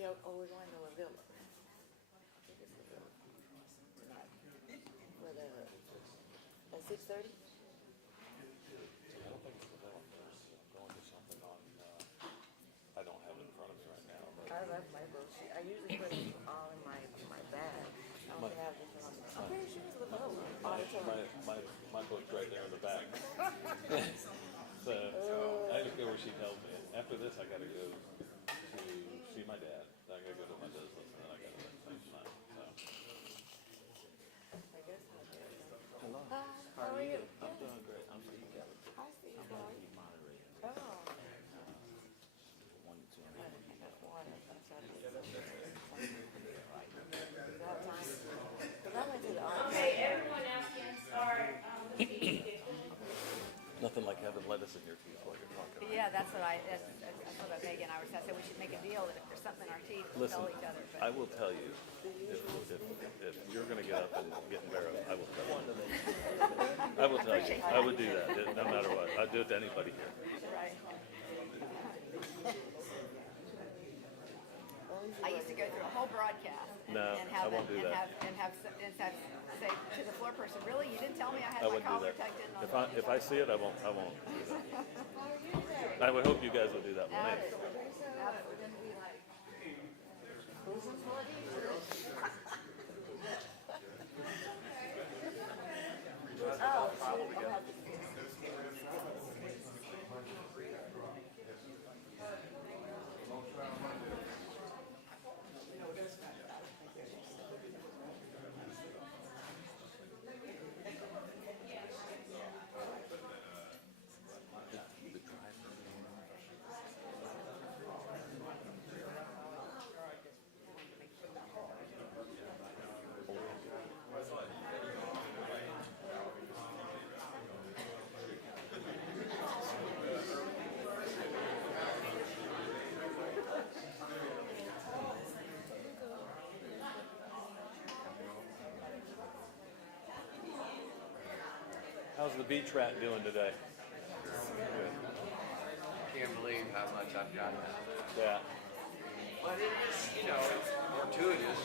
Yeah, oh, we're going to La Villa. I think it's La Villa. Not, for the, at 6:30? I don't think it's the middle first. I'm going to something on, I don't have it in front of me right now, but I love my brochure. I usually put it all in my bag. I don't have this one. I'm pretty sure it's La Villa. Auditorium. my book's right there in the back. So I just go where she tells me. After this, I got to go to see my dad. Then I got to go to my business, and then I got to finish mine. So. I guess I'll do it. Hello. Hi, how are you? I'm doing great. I'm Steve Kelly. I see you, I'm boy. going to be moderating. Oh. Wanted to. I got water. That's what I did. Do you have time? Because I went to the office. Okay, everyone else can start the meeting. Nothing like having lettuce in your teeth while you're talking. Yeah, that's what that's what Megan and I were saying. I said we should make a deal that if there's something in our teeth, we'll Listen, tell each other. I will tell you, if you're going to get up and get embarrassed, I will tell you. I will tell you. I would do that, no matter what. I'd do it to anybody here. Right. I used to go through a whole broadcast No, and I have won't do that. and have say to the floor person, really, you didn't tell me I had I my wouldn't do collar that. tucked in. If I see it, I won't do that. I would hope you guys would do that with me. How's the beach rat doing today? Good. Can't believe how much I've gotten out of it. Yeah. But it is, fortuitous.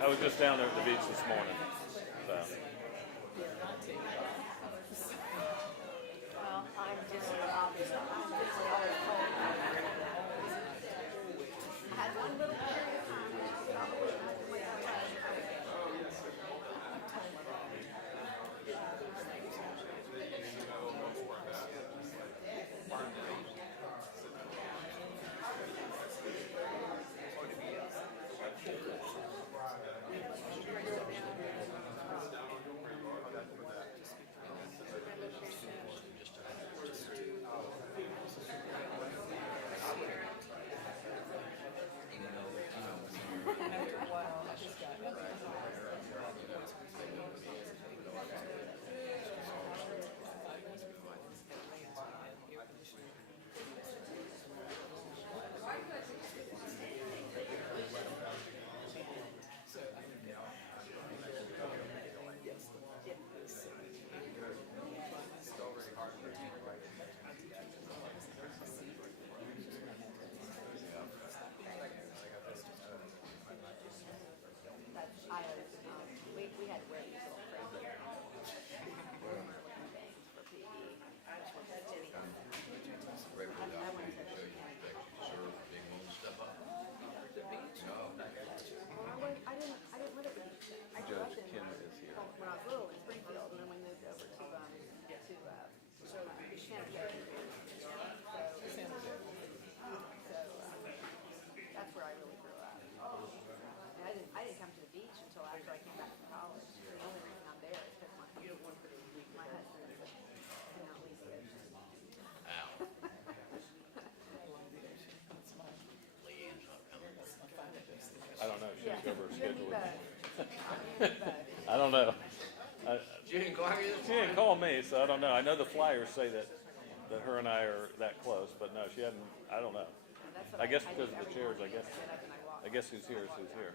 I was just down there at the beach this morning. So. Well, I'm just obviously always cold. I had one little period of time. We had to wear these little crap things for PPE. Right where the opportunity to show you that you serve big moon stuff up. No. I didn't live at the beach. I grew up in, when I was little in Springfield, and then we moved over to Santa Fe. That's where I really grew up. And I didn't come to the beach until after I came back from college. The only reason I'm there is because my husband is out least the ocean. Ow. Leanne's not coming. I don't know. She was over her schedule. But I don't know. She didn't call you this She didn't call me, so I don't know. I know the flyers say that her and I are that close, but no, she hadn't. I don't know. I guess because of the chairs. I guess who's here is who's here.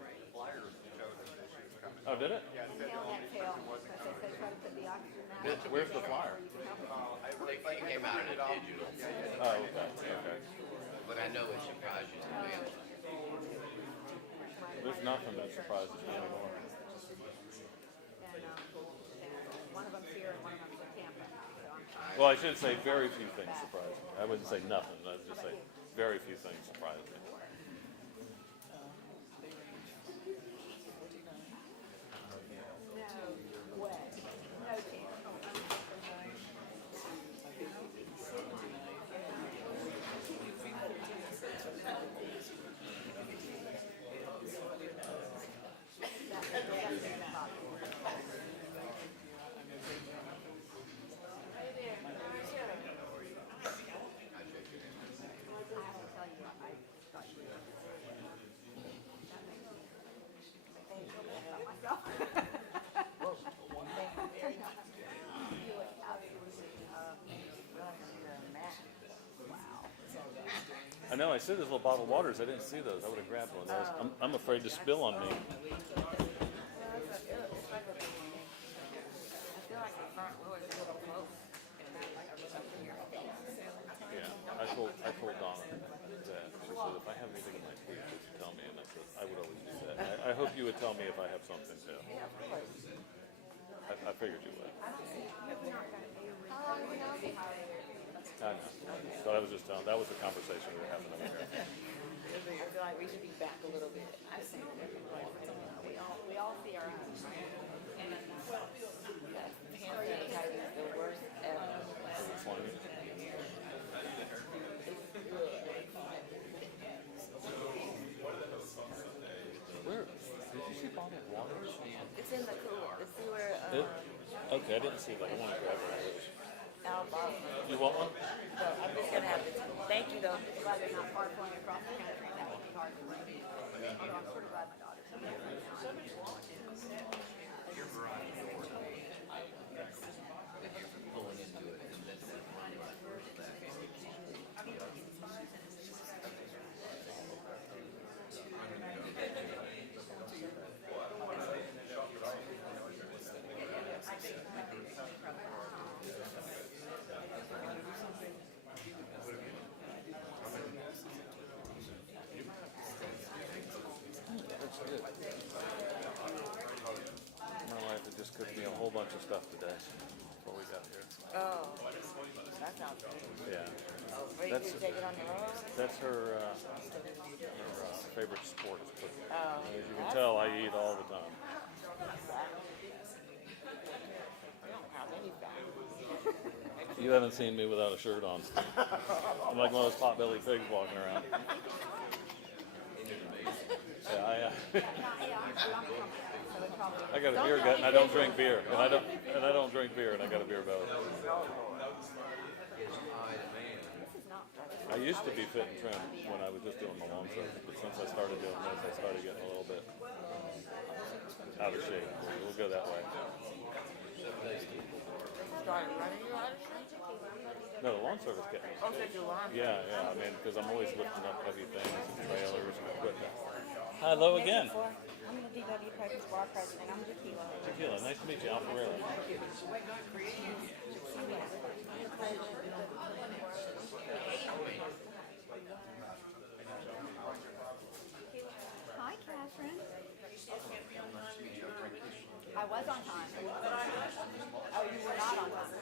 Oh, did it? inhale, exhale. Because they try to put the oxygen out. Where's the flyer? It came out in a digital, Oh, okay. Okay. but I know it surprised you to me. There's nothing that surprises me anymore. And one of them's here and one of them's in Tampa. So I'm trying. Well, I should say very few things surprise me. I wouldn't say nothing. I'd just say very few things surprise me. No way. No chance. I have to tell you, I thought you that makes me feel bad about myself. You look absolutely wow. I know. I see those little bottled waters. I didn't see those. I would have grabbed one of those. I'm afraid to spill on me. I feel like the front row is a little close. Yeah. I told Donna that. She said, if I have anything in my teeth, would you tell me? And I said, I would always do that. I hope you would tell me if I have something too. I figured you would. I know. But I was just telling. That was the conversation we were having over here. I feel like we should be back a little bit. We all see our own. Hand sanitizer is the worst ever. It's funny. Where? Did you see bottled water? It's in the cooler. The sewer, Okay, I didn't see that. I want to grab it. out bottom. You want one? So I'm just gonna have to, thank you though. Glad they're not far flowing across the country. That would be hard to believe. Although I'm sort of glad my daughter's in there right now. Pulling into it and then My wife had just cooked me a whole bunch of stuff today before we got here. Oh, that sounds good. Yeah. Oh, wait, you That's- take it on the road? That's her favorite sport is cooking. Oh, As you can that's tell, I nice. eat all the time. You don't have any fat. You haven't seen me without a shirt on. I'm like one of those pot-bellied pigs walking around. Yeah, I got a beer gut and I don't drink beer, and I don't drink beer, and I got a beer belly. I used to be fit and trim when I was just doing my lawn service, but since I started doing this, I started getting a little bit out of shape. We'll go that way. Started running you out of shape? No, the lawn service kept me. Oh, so you lawn. Yeah, I mean, because I'm always lifting up heavy things and trailers and equipment. Hello again. I'm the DW Coaches Bar President. I'm Jaquila. Tequila, nice to meet you, Alfarero. Hi, Catherine. I was on time. Oh, you were not on time.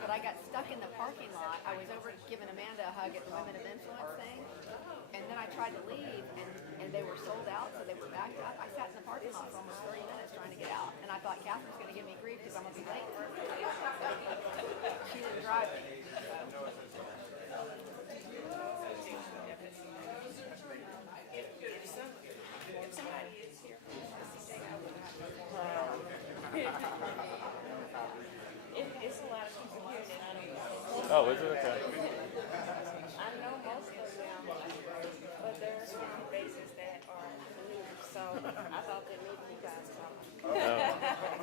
But I got stuck in the parking lot. I was over giving Amanda a hug at the Women of Influence thing. And then I tried to leave, and they were sold out, so they were backed up. I sat in the parking lot for almost 30 minutes trying to get out. And I thought Catherine's going to give me grief because I'm going to be late. She didn't drive me. It's a lot of people here that I don't know. Oh, is it okay? I know most of them, but there are some faces that are new, so I thought that maybe you guys know.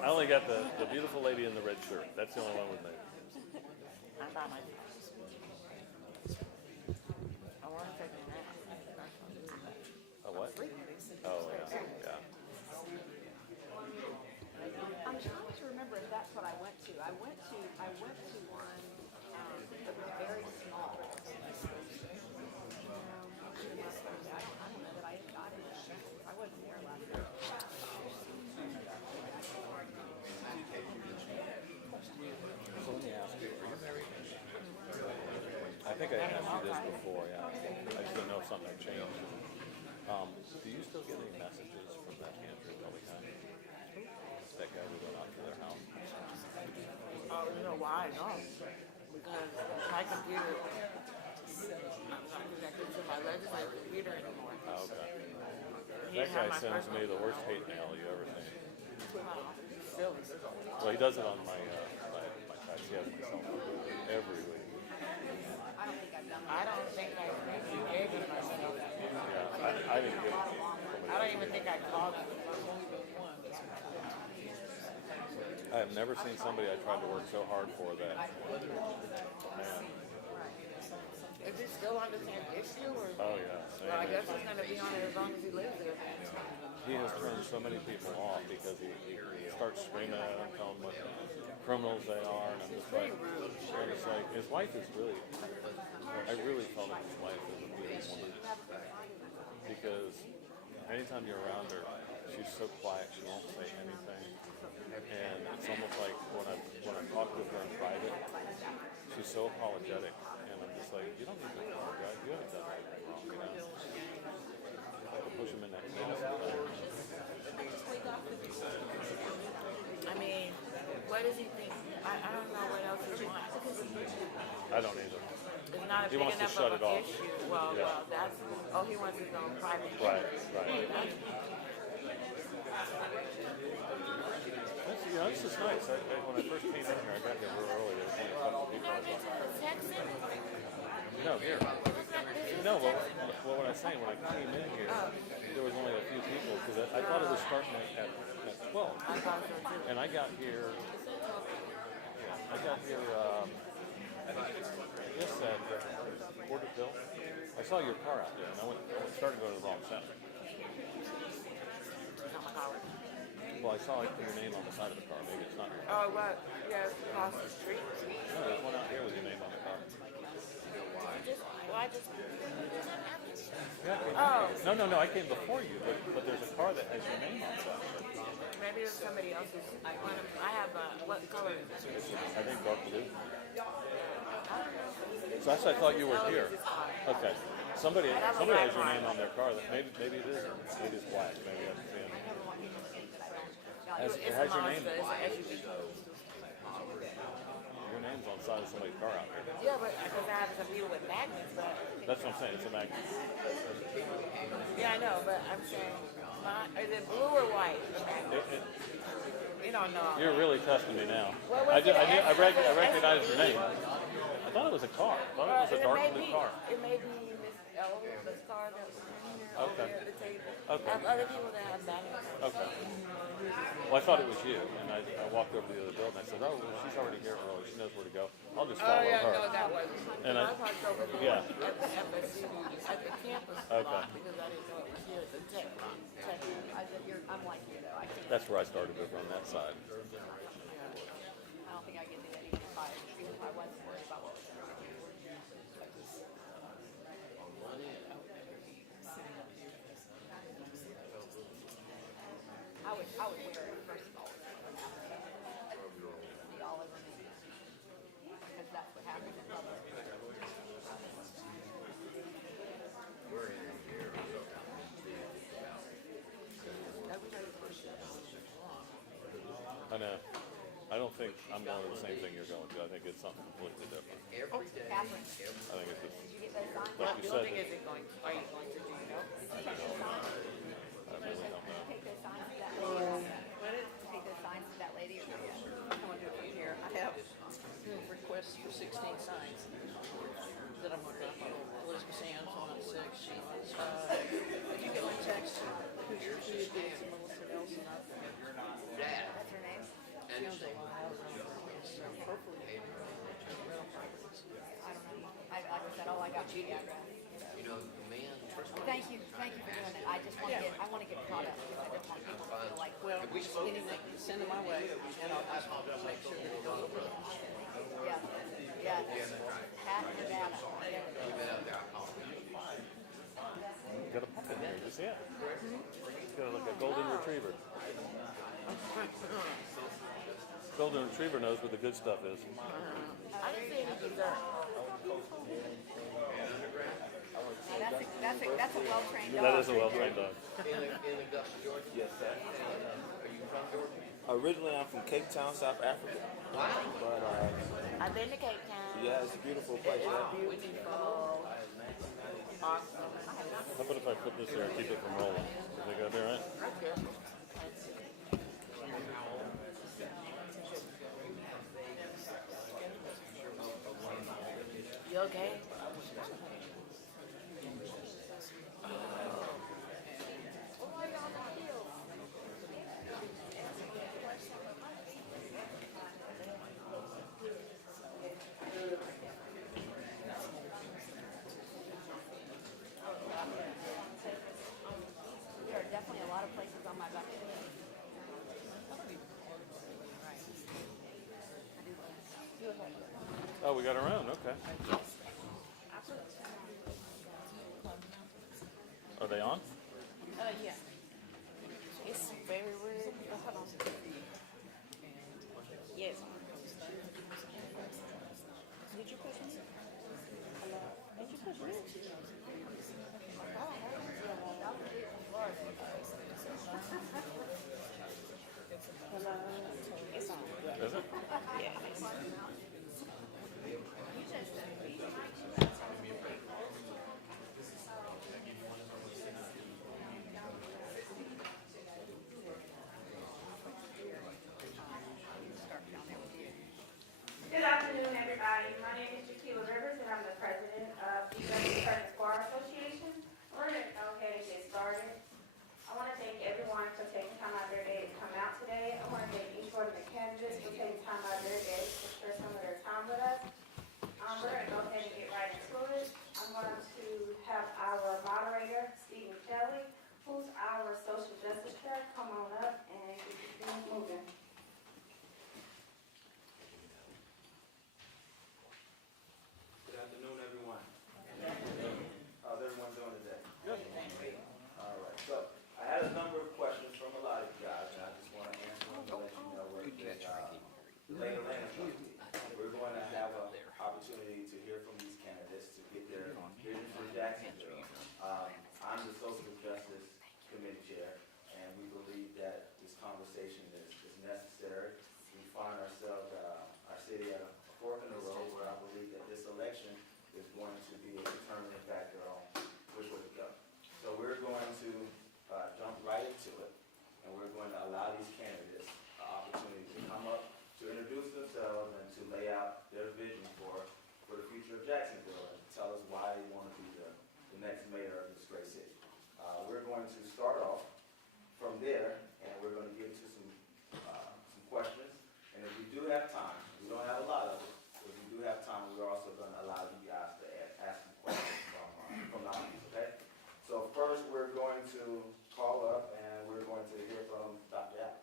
I only got the beautiful lady in the red shirt. That's the only one with me. I'm by myself. I want to take a nap. A what? Oh, yeah. Yeah. I'm trying to remember if that's what I went to. I went to one that was very small. I don't know that I had gotten it. I wasn't I asked you this before, yeah. I just didn't know if something had changed. Do you still get any messages from that pantry all the time? That guy we went out to their house? Oh, you know why? No. Because my computer, I'm not connected to my legislative computer anymore. Oh, okay. He That didn't have guy my sends me personal the worst email. hate mail you ever seen. Wow. Silly. Well, he does it on my text. He has my cell phone every week. I don't think I've done I that. don't think I gave him my cell phone. Yeah, I didn't give it to him. I don't even think I called him. I have never seen somebody I tried to work so hard for that. Man. Is he still on the same issue? Or? Oh yeah. Same Well, I guess issue. he's going to be on it as long as he lives there. He has turned so many people off because he starts screaming at them, telling them what criminals they are, and I'm just like, and it's like his wife is really. I really felt like his wife is a beautiful woman because anytime you're around her, she's so quiet. She won't say anything, and it's almost like when I talk with her in private, she's so apologetic, and I'm just like, you don't need to apologize. You haven't done anything wrong, you know. Push him in that mess. I mean, what does he think? I don't know what else he wants. I don't either. It's not a He big wants to enough shut of it an off. issue. Well, Yeah. well, that's, oh, he wants his own private. Right. That's, you know, this is nice. When I first came in here, I got here real early. There was only a couple people. I was like, Texan? no, here. No, well, what I was saying, when I came in here, there was only a few people because I thought it was starting at 12. I thought so too. And I got here, yes, at Quarter Bill. I saw your car out there, and I started going to the wrong side. Well, I saw like your name on the side of the car. Maybe it's not. Oh, what? Yes, across the street. No, there's one out here with your name on the car. Well, I just. Yeah. Oh, No. I came before you, but there's a car that has your name on it. maybe it's somebody else's. I have what color is it? I think dark blue. So that's why I thought you were here. Okay. Somebody has your name on their car. That maybe it is. Maybe it's black. Maybe I'm seeing. It has your name. It's an SUV. Your name's on the side of somebody's car out there. Yeah, but because I have a computer with magnets, but. That's what I'm saying. It's a magnet. Yeah, I know, but I'm saying, is it blue or white? You don't know. You're really testing me now. Well, I what's it, recognized your name. I thought it was a car. I thought it was a dark blue car. It may be Miss L, the star that was in here over Okay. there at the table. Okay. I have other people that have magnets. Okay. Well, I thought it was you, and I walked over to the other building. I said, "Oh, well, she's already here early. She knows where to go. I'll just follow her." No, that wasn't. And I parked over there yeah. at the campus Okay. lot because I didn't know it was here at the tech. I'm like you though. I can't. That's where I started over on that side. I don't think I can do that even if I wasn't worried about what was going on. I would wear it first of all. Be all over me. Because that's what happens in public. I know. I don't think I'm going to the same thing you're going to. I think it's something completely different. Catherine, I think it's just, did you get those signs? like you said, Building is it going? Are you going to do? You know? I really don't know. Take those signs to that lady. Take those signs to that lady. Or I'm gonna do it from here. I have requests for 16 signs that I'm working on. Elizabeth Sands, 106. She was, if you get my text, who's your kid, it's Melissa Nelson. What's her name? Hopefully, rental properties. I don't know. Like I said, all I got was the address. You know, the man, Thank you for doing it. I just want to I want to get caught up because I don't want people to feel like, Well, anything, send them my way, and I'll make sure that it goes over. yeah, Pat and Nevada. You got a pup in here. Did you see it? It's got like a golden retriever. Golden retriever knows where the good stuff is. I didn't see any dessert. That's a well-trained dog. That is a well-trained dog. In Augusta, Georgia? Yes, sir. Are you from Georgia? Originally, I'm from Cape Town, South Africa. Wow. But I've been to Cape Town. yeah, it's a beautiful place. Yeah. Beautiful. Awesome. How about if I put this here and keep it from rolling? Does it go there, right? You okay? There are definitely a lot of places on my bucket list. Oh, we got our own. Okay. Are they on? Yeah. It's very weird. Hold on. Yes. Did you push me? Hello? Did you push me? Hello? It's on. Is it? Yeah, it's on. Good afternoon, everybody. My name is Jaquila Rivers, and I'm the president of the Veterans Presence Bar Association. We're going to go ahead and get started. I want to thank everyone for taking time out of their day to come out today. I want to thank each one of the candidates for taking time out of their day to share some of their time with us. We're going to go ahead and get right into it. I'm going to have our moderator, Stephen Kelly, who's our social justice chair, come on up and get things moving. Good afternoon, everyone. How's everyone doing today? Good. All right. So I had a number of questions from a lot of you guys, and I just want to answer them to let you know where the lay of the land is going to be. We're going to have an opportunity to hear from these candidates to get their vision for Jacksonville. I'm the Social Justice Committee Chair, and we believe that this conversation is necessary. We find ourselves, our city at a fork in the road where I believe that this election is going to be a determining factor on which way to go. So we're going to jump right into it, and we're going to allow these candidates an opportunity to come up, to introduce themselves, and to lay out their vision for the future of Jacksonville, and tell us why they want to be the next mayor of this great city. We're going to start off from there, and we're going to get into some questions. And if we do have time, we don't have a lot of it, but if we do have time, we're also going to allow you guys to ask some questions from the audience, okay? So first, we're going to call up, and we're going to hear from Dr. Allen.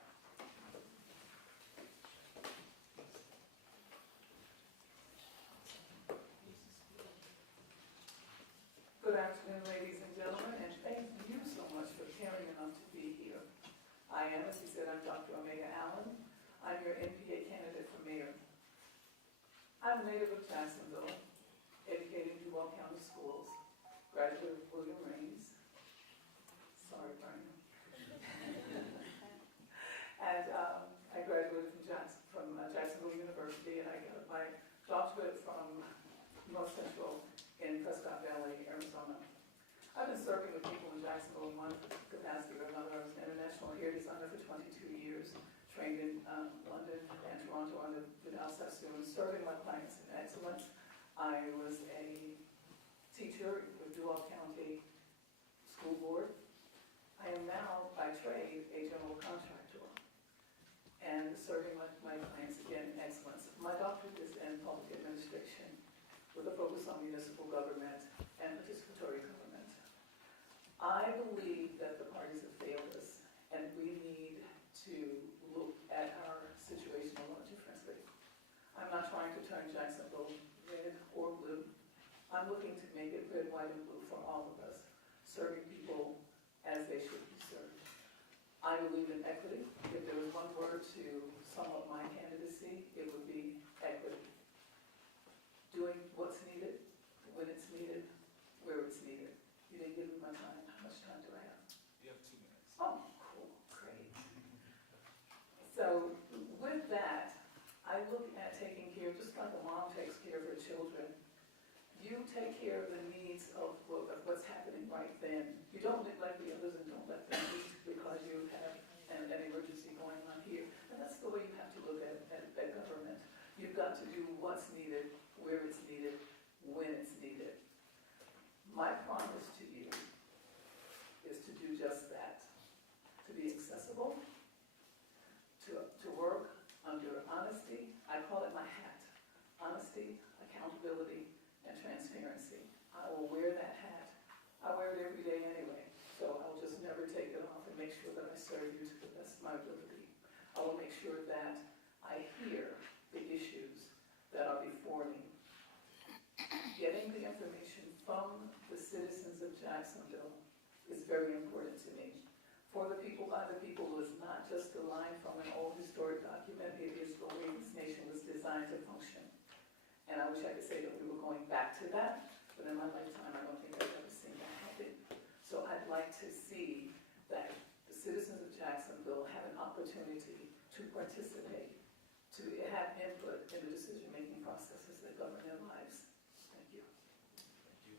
Good afternoon, ladies and gentlemen, and thank you so much for caring enough to be here. I am, as he said, I'm Dr. Omega Allen. I'm your NPA candidate for mayor. I'm a native of Jacksonville, educated in Duval County Schools, graduate of William Raines. Sorry, Brian. And I graduated from Jacksonville University, and I got my doctorate from North Central in Prescott Valley, Arizona. I've been serving with people in Jacksonville in one capacity or another. I was an international hair designer for 22 years, trained in London and Toronto under Vidal Sassoon, serving my clients in excellence. I was a teacher with Duval County School Board. I am now, by trade, a general contractor and serving my clients again in excellence. My doctorate is in public administration with a focus on municipal government and participatory government. I believe that the parties have failed us, and we need to look at our situation a lot differently. I'm not trying to turn Jacksonville red or blue. I'm looking to make it red, white, and blue for all of us, serving people as they should be served. I believe in equity. If there was one word to sum up my candidacy, it would be equity. Doing what's needed, when it's needed, where it's needed. You didn't give me my time. How much time do I have? You have 2 minutes. Oh, cool, great. So with that, I look at taking care, just like a mom takes care of her children. You take care of the needs of what's happening right then. You don't neglect the others and don't let them eat because you have an emergency going on here. And that's the way you have to look at government. You've got to do what's needed, where it's needed, when it's needed. My promise to you is to do just that, to be accessible, to work under honesty. I call it my hat. Honesty, accountability, and transparency. I will wear that hat. I wear it every day anyway, so I'll just never take it off and make sure that I serve you to the best of my ability. I will make sure that I hear the issues that are before me. Getting the information from the citizens of Jacksonville is very important to me. For the people, by the people is not just a line from an old historic document, it is the way this nation was designed to function. And I wish I could say that we were going back to that, but in my lifetime, I don't think I've ever seen that happen. So I'd like to see that the citizens of Jacksonville have an opportunity to participate, to have input in the decision-making processes that govern their lives. Thank you. Thank you.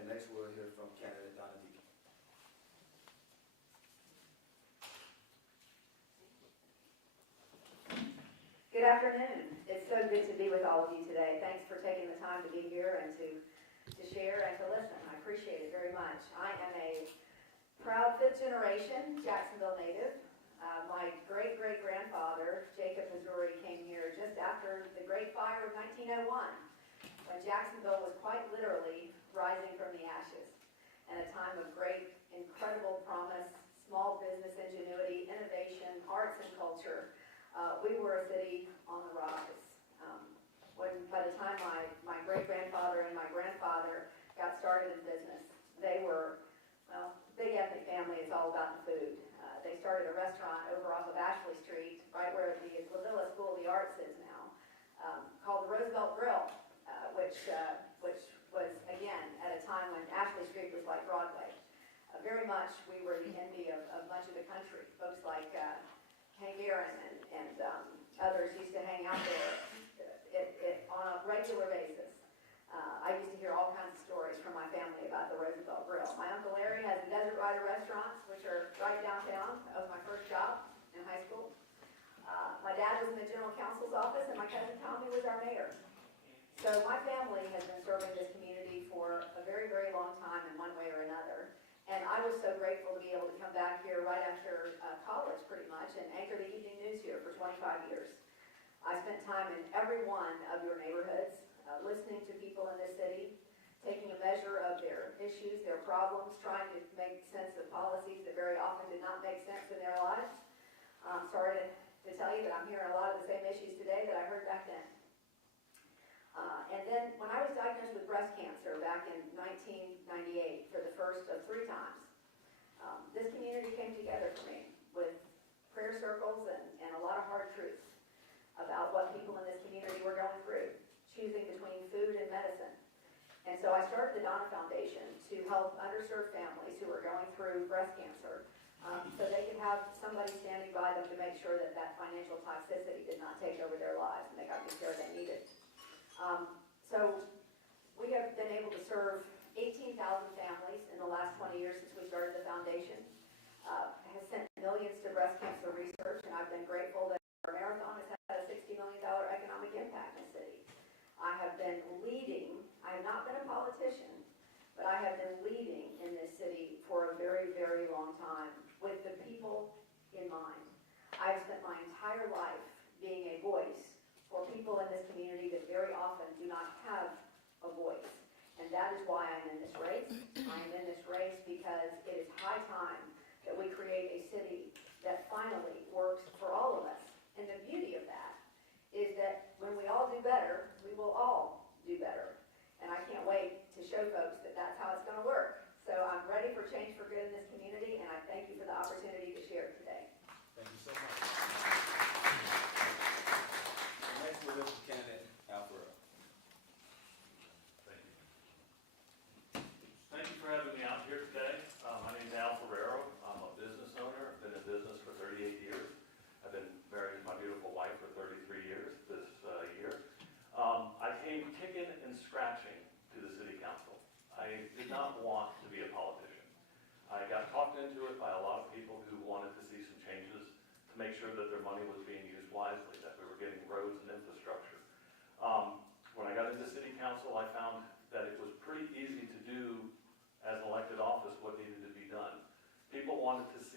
And next we'll hear from candidate Donna Deacon. Good afternoon. It's so good to be with all of you today. Thanks for taking the time to be here and to share and to listen. I appreciate it very much. I am a proud fifth generation Jacksonville native. My great-great-grandfather, Jacob Missouri, came here just after the Great Fire of 1901, when Jacksonville was quite literally rising from the ashes, and a time of great, incredible promise, small business ingenuity, innovation, arts and culture. We were a city on the rise. By the time my great-grandfather and my grandfather got started in business, they were, well, big ethnic family is all about the food. They started a restaurant over off of Ashley Street, right where the Lavilla School of the Arts is now, called the Roosevelt Grill, which was, again, at a time when Ashley Street was like Broadway. Very much, we were the envy of much of the country. Folks like Hank Aaron and others used to hang out there on a regular basis. I used to hear all kinds of stories from my family about the Roosevelt Grill. My Uncle Larry has the Desert Rider restaurants, which are right downtown. That was my first job in high school. My dad was in the general counsel's office, and my cousin Tommy was our mayor. So my family has been serving this community for a very, very long time in one way or another. And I was so grateful to be able to come back here right after college, pretty much, and anchor the evening news here for 25 years. I spent time in every one of your neighborhoods, listening to people in this city, taking a measure of their issues, their problems, trying to make sense of policies that very often did not make sense in their lives. Sorry to tell you that I'm hearing a lot of the same issues today that I heard back then. And then when I was diagnosed with breast cancer back in 1998 for the first of 3 times, this community came together for me with prayer circles and a lot of hard truths about what people in this community were going through, choosing between food and medicine. And so I started the Donna Foundation to help underserved families who are going through breast cancer so they could have somebody standing by them to make sure that that financial toxicity did not take over their lives and they got the care they needed. So we have been able to serve 18,000 families in the last 20 years since we started the foundation. Has sent millions to breast cancer research, and I've been grateful that our marathon has had a $60 million economic impact in the city. I have been leading, I have not been a politician, but I have been leading in this city for a very, very long time with the people in mind. I've spent my entire life being a voice for people in this community that very often do not have a voice. And that is why I'm in this race. I am in this race because it is high time that we create a city that finally works for all of us. And the beauty of that is that when we all do better, we will all do better. And I can't wait to show folks that that's how it's going to work. So I'm ready for change for good in this community, and I thank you for the opportunity to share today. Thank you so much. Next we'll hear from candidate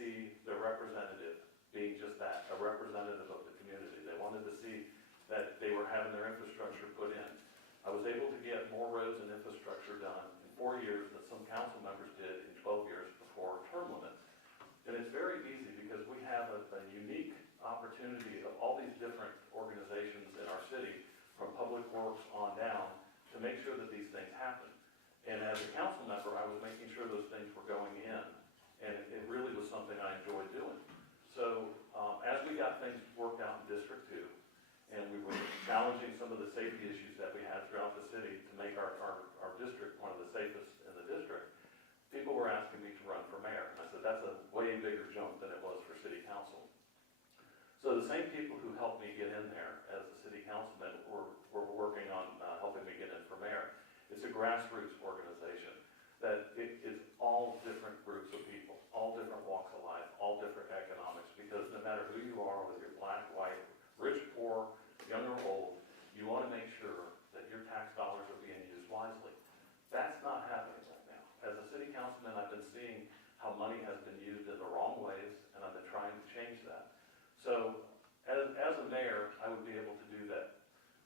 see their representative being just that, a representative of the community. They wanted to see that they were having their infrastructure put in. I was able to get more roads and infrastructure done in 4 years than some council members did in 12 years before term limits. And it's very easy because we have a unique opportunity of all these different organizations in our city, from public works on down, to make sure that these things happen. And as a council member, I was making sure those things were going in, and it really was something I enjoyed doing. So as we got things worked out in District 2, and we were challenging some of the safety issues that we had throughout the city to make our district one of the safest in the district, people were asking me to run for mayor. And I said, that's a way bigger jump than it was for city council. So the same people who helped me get in there as a city councilman were working on helping me get in for mayor. It's a grassroots organization that it's all different groups of people, all different walks of life, all different economics, because no matter who you are, whether you're black, white, rich, poor, young or old, you want to make sure that your tax dollars are being used wisely. That's not happening right now. As a city councilman, I've been seeing how money has been used in the wrong ways, and I've been trying to change that. So as a mayor, I would be able to do that.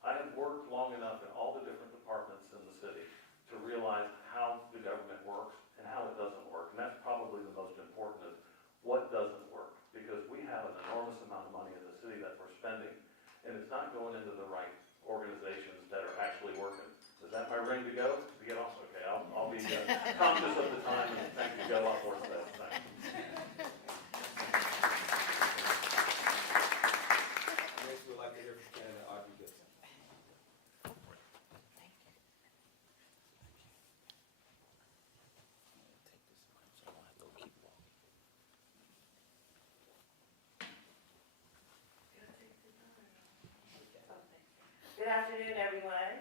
I have worked long enough in all the different departments in the city to realize how the government works and how it doesn't work. And that's probably the most important, is what doesn't work. Because we have an enormous amount of money in the city that we're spending, and it's not going into the right organizations that are actually working. Is that my ring to go? To get off? Okay, I'll be conscious of the time, and thank you. Got a lot more stuff. Thanks. Next, we'd like to hear from Candidate Audrey Gibson. Good afternoon, everyone.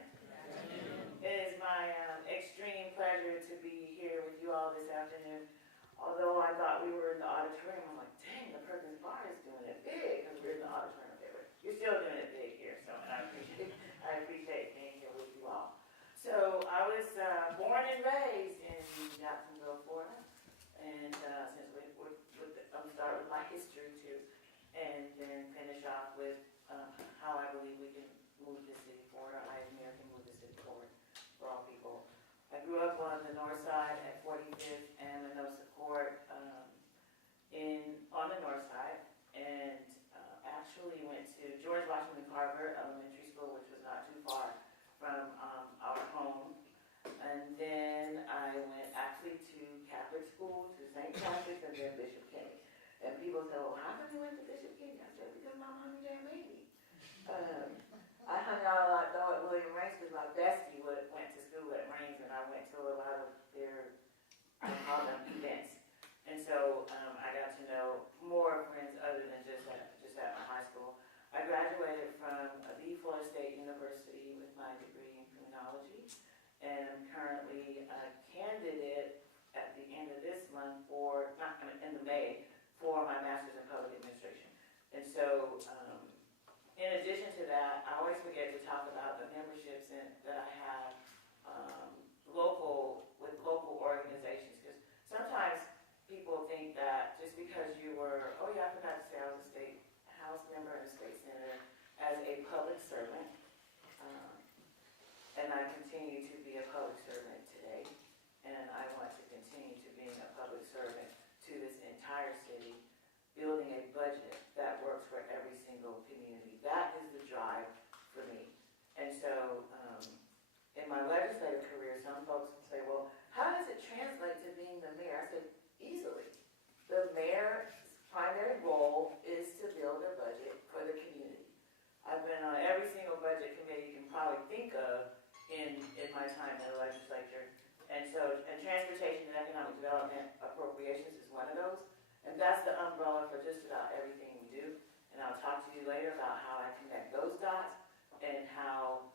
It is my extreme pleasure to be here with you all this afternoon. Although I thought we were in the auditorium, I'm like, dang, the Perkins Bar is doing it big, because we're in the auditorium there. But you're still doing it big here, so and I appreciate being here with you all. So I was born and raised in Jacksonville, Florida, and since I'll start with my history too, and then finish off with how I believe we can move the city forward, or I Mayor can move the city forward for all people. I grew up on the north side at 45th and Minosa Court on the north side, and actually went to George Washington Carver Elementary School, which was not too far from our home. And then I went actually to Catholic school, to St. Patrick's, and then Bishop Kenny. And people say, well, how come you went to Bishop Kenny? I said, because my mommy and baby. I hung out a lot though at William Raines, because my bestie went to school at Raines, and I went to a lot of their, I call them events. And so I got to know more friends other than just at my high school. I graduated from the Florida State University with my degree in criminology, and I'm currently a candidate at the end of this month in the May, for my master's in public administration. And so, in addition to that, I always forget to talk about the memberships that I have with local organizations, because sometimes people think that just because you were, oh yeah, I forgot to say I was a state house member and a state senator as a public servant, and I continue to be a public servant today, and I want to continue to being a public servant to this entire city, building a budget that works for every single community. That is the drive for me. And so, in my legislative career, some folks will say, well, how does it translate to being the mayor? I said, easily. The mayor's primary role is to build a budget for the community. I've been on every single budget committee you can probably think of in my time in the legislature. And so, and transportation and economic development appropriations is one of those. And that's the umbrella for just about everything we do. And I'll talk to you later about how I connect those dots, and how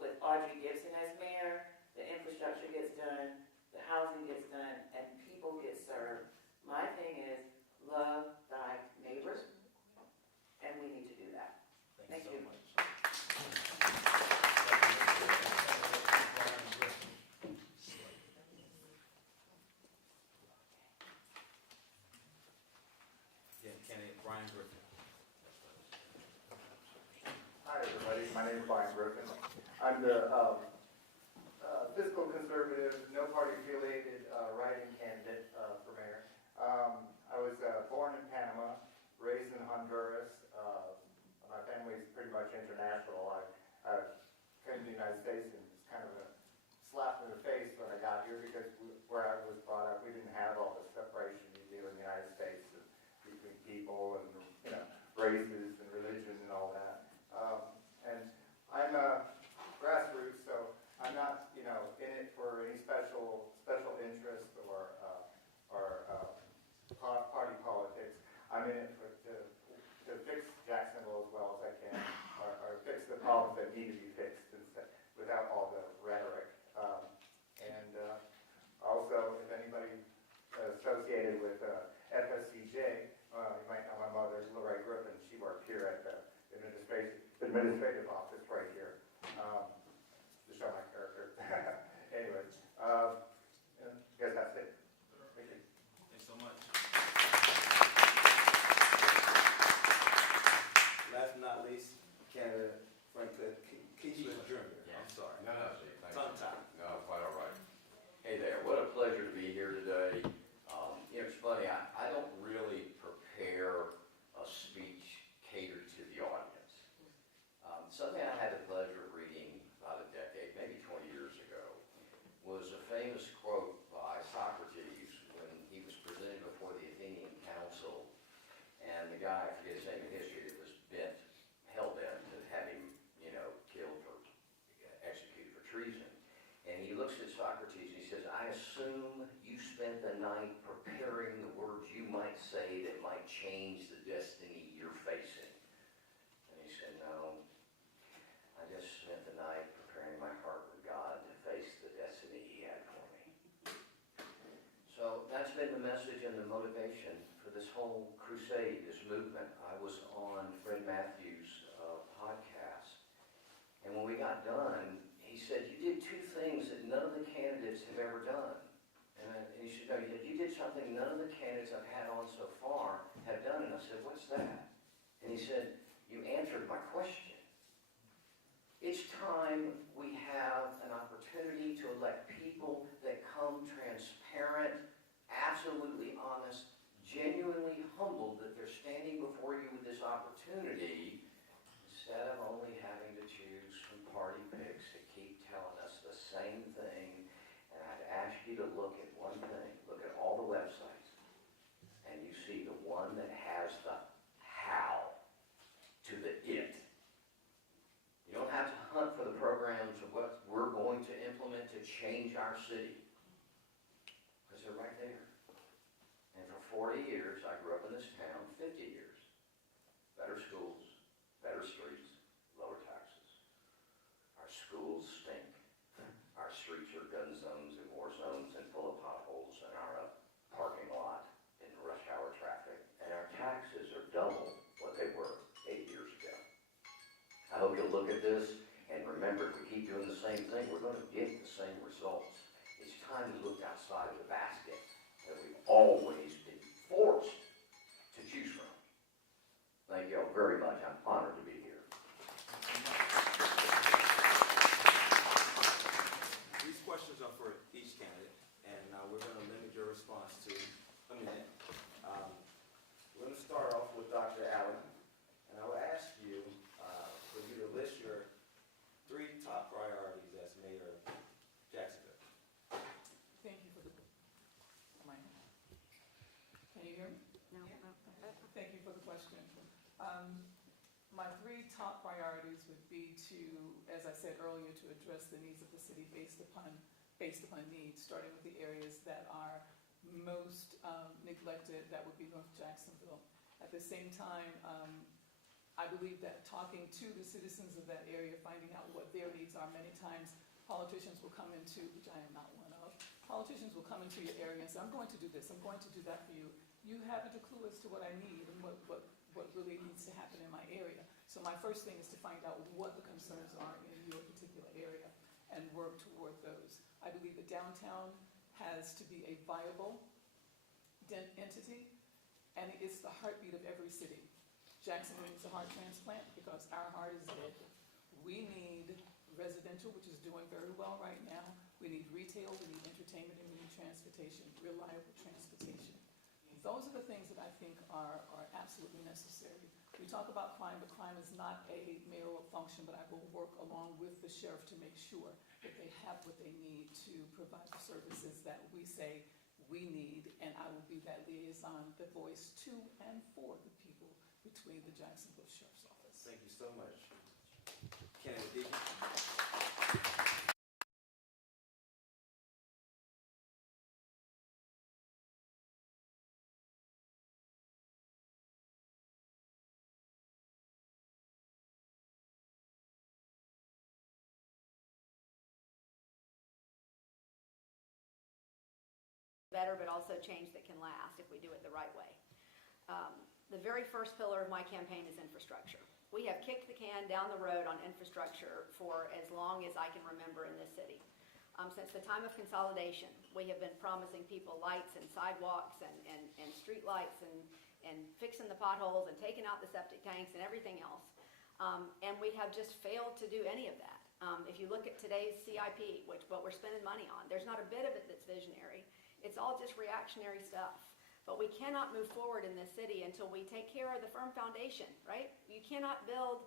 with Audrey Gibson as mayor, the infrastructure gets done, the housing gets done, and people get served. My thing is love thy neighbors, and we need to do that. Thank you. name's Brian Griffin. I'm the fiscal conservative, no party affiliated write-in candidate for mayor. I was born in Panama, raised in Honduras. My family's pretty much international. I came to the United States and it was kind of a slap in the face when I got here because where I was brought up, we didn't have all the separation you do in the United States between people and races and religion and all that. And I'm a grassroots, so I'm not in it for any special interest or party politics. I'm in it to fix Jacksonville as well as I can, or fix the problems that need to be fixed without all the rhetoric. Also, if anybody associated with FSCJ, you might know my mother, Lorraine Griffin. She worked here at the administrative office right here to show my character. Anyways, I guess that's it. Thank you. Thanks so much. Last but not least, candidate Frank Keith Jr. I'm sorry. No, Steve, thank you. Tongue tie. No, quite all right. Hey there, what a pleasure to be here today. It's funny, I don't really prepare a speech catered to the audience. Something I had the pleasure of reading about a decade, maybe 20 years ago, was a famous quote by Socrates when he was presented before the Athenian Council, and the guy, I forget his name in history, that was hell-bent to have him, killed or executed for treason. And he looks at Socrates and he says, I assume you spent the night preparing the words you might say that might change the destiny you're facing. And he said, no, I just spent the night preparing my heart with God to face the destiny he had for me. So that's been the message and the motivation for this whole crusade, this movement. I was on Fred Matthews' podcast, and when we got done, he said, you did two things that none of the candidates have ever done. And he said, no, you did something none of the candidates I've had on so far have done. And I said, what's that? And he said, you answered my question. It's time we have an opportunity to elect people that come transparent, absolutely honest, genuinely humbled that they're standing before you with this opportunity, instead of only having to choose from party picks that keep telling us the same thing. And I'd ask you to look at one thing, look at all the websites, and you see the one that has the how to the it. You don't have to hunt for the programs of what we're going to implement to change our city, because they're right there. And for 40 years, I grew up in this town, 50 years. Better schools, better streets, lower taxes. Our schools stink. Our streets are gun zones and war zones and full of potholes, and our parking lot in rush hour traffic. And our taxes are double what they were 8 years ago. I hope you'll look at this and remember, if we keep doing the same thing, we're going to get the same results. It's time to look outside of the basket that we've always been forced to choose from. Thank you all very much. I'm honored to be here. These questions are for each candidate, and we're going to limit your response to a minute. We're going to start off with Dr. Allen, and I will ask you for you to list your 3 top priorities as mayor of Jacksonville. Thank you for the, can you hear me? No. Thank you for the question. My 3 top priorities would be to, as I said earlier, to address the needs of the city based upon needs, starting with the areas that are most neglected. That would be North Jacksonville. At the same time, I believe that talking to the citizens of that area, finding out what their needs are, many times politicians will come into, which I am not one of, politicians will come into your area and say, I'm going to do this, I'm going to do that for you. You haven't a clue as to what I need and what really needs to happen in my area. So my first thing is to find out what the concerns are in your particular area and work toward those. I believe the downtown has to be a viable entity, and it's the heartbeat of every city. Jacksonville needs a heart transplant because our heart is dead. We residential, which is doing very well right now. We need retail, we need entertainment, and we need transportation, reliable transportation. Those are the things that I think are absolutely necessary. We talk about crime, but crime is not a mayoral function, but I will work along with the sheriff to make sure that they have what they need to provide the services that we say we need, and I will be that liaison, the voice to and for the people between the Jacksonville Sheriff's Office. Thank you so much. Kennedy. Better, but also change that can last if we do it the right way. The very first pillar of my campaign is infrastructure. We have kicked the can down the road on infrastructure for as long as I can remember in this city. Since the time of consolidation, we have been promising people lights and sidewalks and street lights and fixing the potholes and taking out the septic tanks and everything else. And we have just failed to do any of that. If you look at today's CIP, what we're spending money on, there's not a bit of it that's visionary. It's all just reactionary stuff. But we cannot move forward in this city until we take care of the firm foundation, right? You cannot build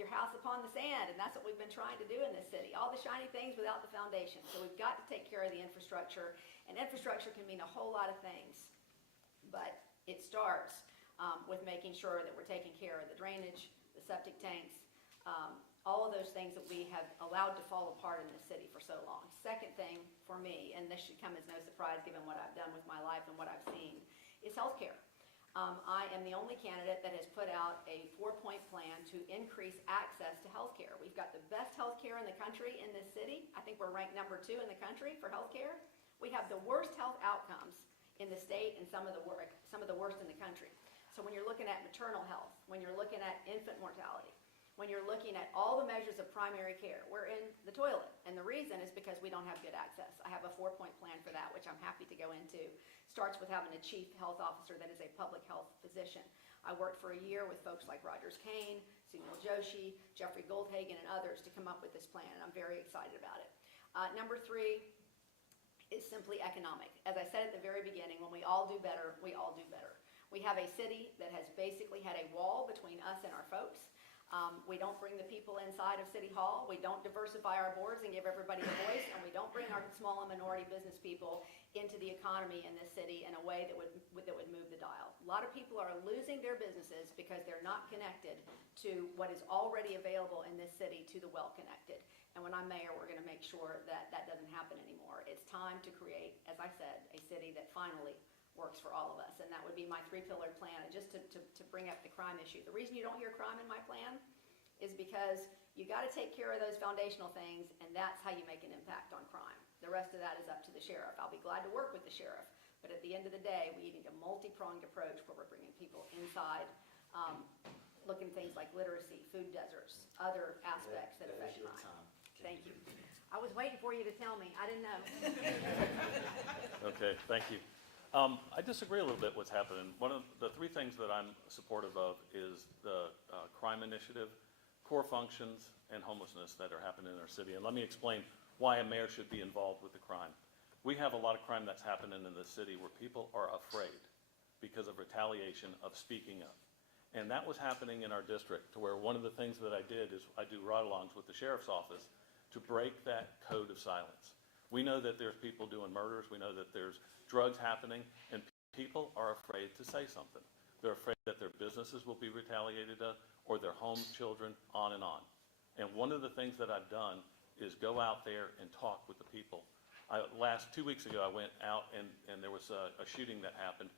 your house upon the sand, and that's what we've been trying to do in this city. All the shiny things without the foundation. So we've got to take care of the infrastructure, and infrastructure can mean a whole lot of things. But it starts with making sure that we're taking care of the drainage, the septic tanks, all of those things that we have allowed to fall apart in this city for so long. Second thing for me, and this should come as no surprise given what I've done with my life and what I've seen, is healthcare. I am the only candidate that has put out a 4-point plan to increase access to healthcare. We've got the best healthcare in the country in this city. I think we're ranked number 2 in the country for healthcare. We have the worst health outcomes in the state and some of the worst in the country. So when you're looking at maternal health, when you're looking at infant mortality, when you're looking at all the measures of primary care, we're in the toilet. And the reason is because we don't have good access. I have a 4-point plan for that, which I'm happy to go into. Starts with having a chief health officer that is a public health physician. I worked for a year with folks like Rogers Kane, Sunil Joshi, Jeffrey Goldhagen, and others to come up with this plan, and I'm very excited about it. Number 3 is simply economic. As I said at the very beginning, when we all do better, we all do better. We have a city that has basically had a wall between us and our folks. We don't bring the people inside of City Hall. We don't diversify our boards and give everybody a voice, and we don't bring our small and minority business people into the economy in this city in a way that would move the dial. A lot of people are losing their businesses because they're not connected to what is already available in this city to the well-connected. And when I'm mayor, we're going to make sure that that doesn't happen anymore. It's time to create, as I said, a city that finally works for all of us, and that would be my 3-pillared plan. And just to bring up the crime issue, the reason you don't hear crime in my plan is because you got to take care of those foundational things, and that's how you make an impact on crime. The rest of that is up to the sheriff. I'll be glad to work with the sheriff, but at the end of the day, we need a multi-pronged approach where we're bringing people inside, looking at things like literacy, food deserts, other aspects that affect crime. Thank you. I was waiting for you to tell me. I didn't know. Okay, thank you. I disagree a little bit what's happening. One of the 3 things that I'm supportive of is the crime initiative, core functions, and homelessness that are happening in our city. And let me explain why a mayor should be involved with the crime. We have a lot of crime that's happening in the city where people are afraid because of retaliation of speaking up. And that was happening in our district, to where one of the things that I did is I do ride-alongs with the sheriff's office to break that code of silence. We know that there's people doing murders. We know that there's drugs happening, and people are afraid to say something. They're afraid that their businesses will be retaliated or their homes, children, on and on. And one of the things that I've done is go out there and talk with the people. 2 weeks ago, I went out and there was a shooting that happened,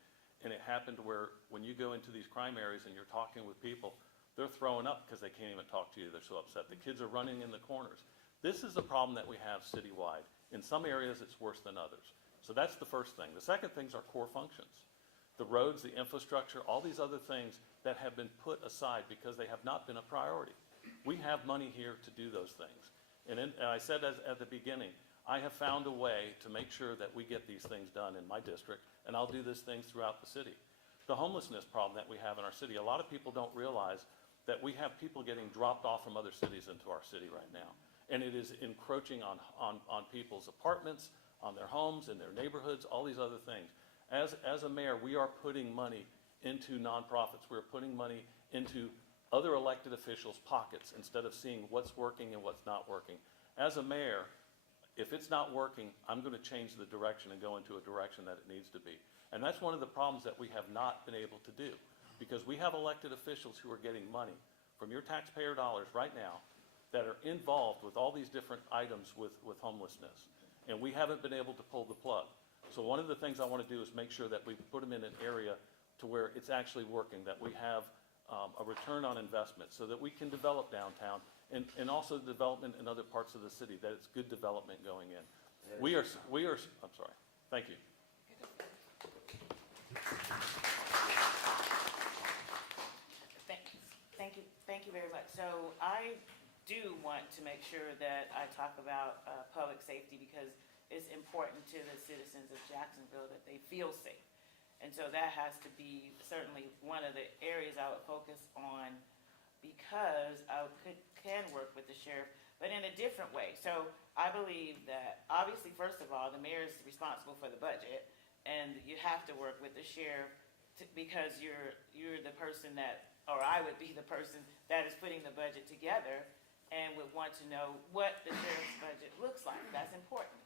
and it happened where when you go into these crime areas and you're talking with people, they're throwing up because they can't even talk to you. They're so upset. The kids are running in the corners. This is a problem that we have citywide. In some areas, it's worse than others. So that's the first thing. The second things are core functions. The roads, the infrastructure, all these other things that have been put aside because they have not been a priority. We have money here to do those things. And I said at the beginning, I have found a way to make sure that we get these things done in my district, and I'll do these things throughout the city. The homelessness problem that we have in our city, a lot of people don't realize that we have people getting dropped off from other cities into our city right now. and it is encroaching on people's apartments, on their homes, in their neighborhoods, all these other things. As a mayor, we are putting money into nonprofits. We're putting money into other elected officials' pockets instead of seeing what's working and what's not working. As a mayor, if it's not working, I'm going to change the direction and go into a direction that it needs to be. And that's one of the problems that we have not been able to do, because we have elected officials who are getting money from your taxpayer dollars right now that are involved with all these different items with homelessness. And we haven't been able to pull the plug. So one of the things I want to do is make sure that we put them in an area to where it's actually working, that we have a return on investment so that we can develop downtown and also development in other parts of the city, that it's good development going in. We are, I'm sorry, thank you. Thank you very much. So I do want to make sure that I talk about public safety, because it's important to the citizens of Jacksonville that they feel safe. And so that has to be certainly one of the areas I would focus on, because I can work with the sheriff, but in a different way. So I believe that, obviously, first of all, the mayor is responsible for the budget, and you have to work with the sheriff because you're the person that, or I would be the person that is putting the budget together and would want to know what the sheriff's budget looks like. That's important,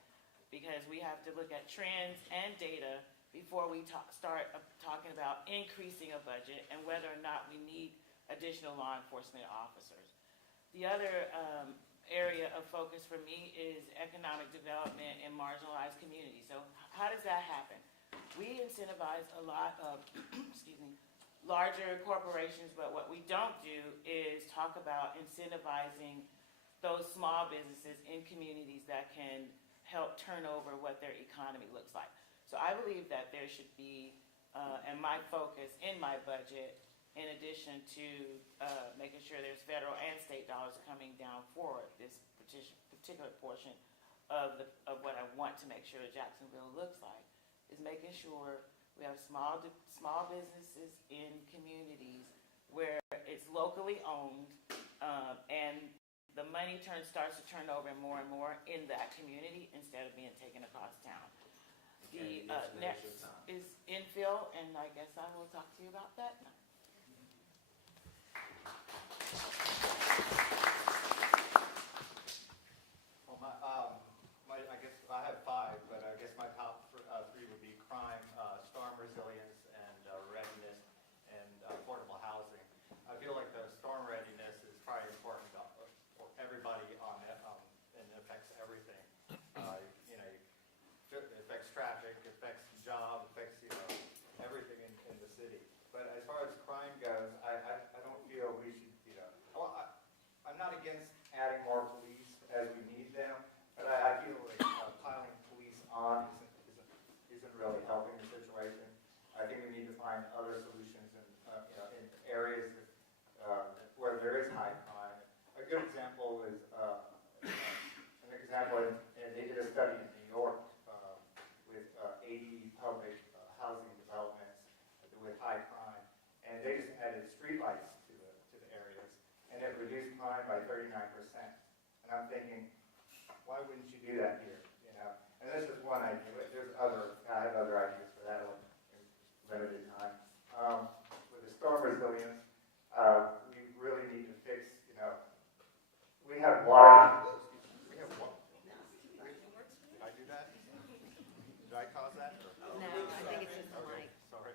because we have to look at trends and data before we start talking about increasing a budget and whether or not we need additional law enforcement officers. The other area of focus for me is economic development in marginalized communities. So how does that happen? We incentivize a lot of, excuse me, larger corporations, but what we don't do is talk about incentivizing those small businesses in communities that can help turn over what their economy looks like. So I believe that there should be, and my focus in my budget, in addition to making sure there's federal and state dollars coming down for this particular portion of what I want to make sure Jacksonville looks like, is making sure we have small businesses in communities where it's locally owned, and the money starts to turn over more and more in that community instead of being taken across town. The next is infill, and I guess I will talk to you about that now. Well, I guess I have five, but I guess my top three would be crime, storm resilience, and readiness, and affordable housing. I feel like the storm readiness is probably important for everybody on it, and it affects everything. It affects traffic, it affects job, affects everything in the city. But as far as crime goes, I don't feel we should I'm not against adding more police as we need them, but I feel like piling police on isn't really helping the situation. I think we need to find other solutions in areas where there is high crime. A good example is and they did a study in New York with 80 public housing developments with high crime, and they just added streetlights to the areas, and it reduced crime by 39%. And I'm thinking, why wouldn't you do that here? And this is one idea. I have other ideas for that one in limited time. With the storm resilience, we really need to fix. We have water. Did I do that? Did I cause that? No, I think it's just the mic. Sorry.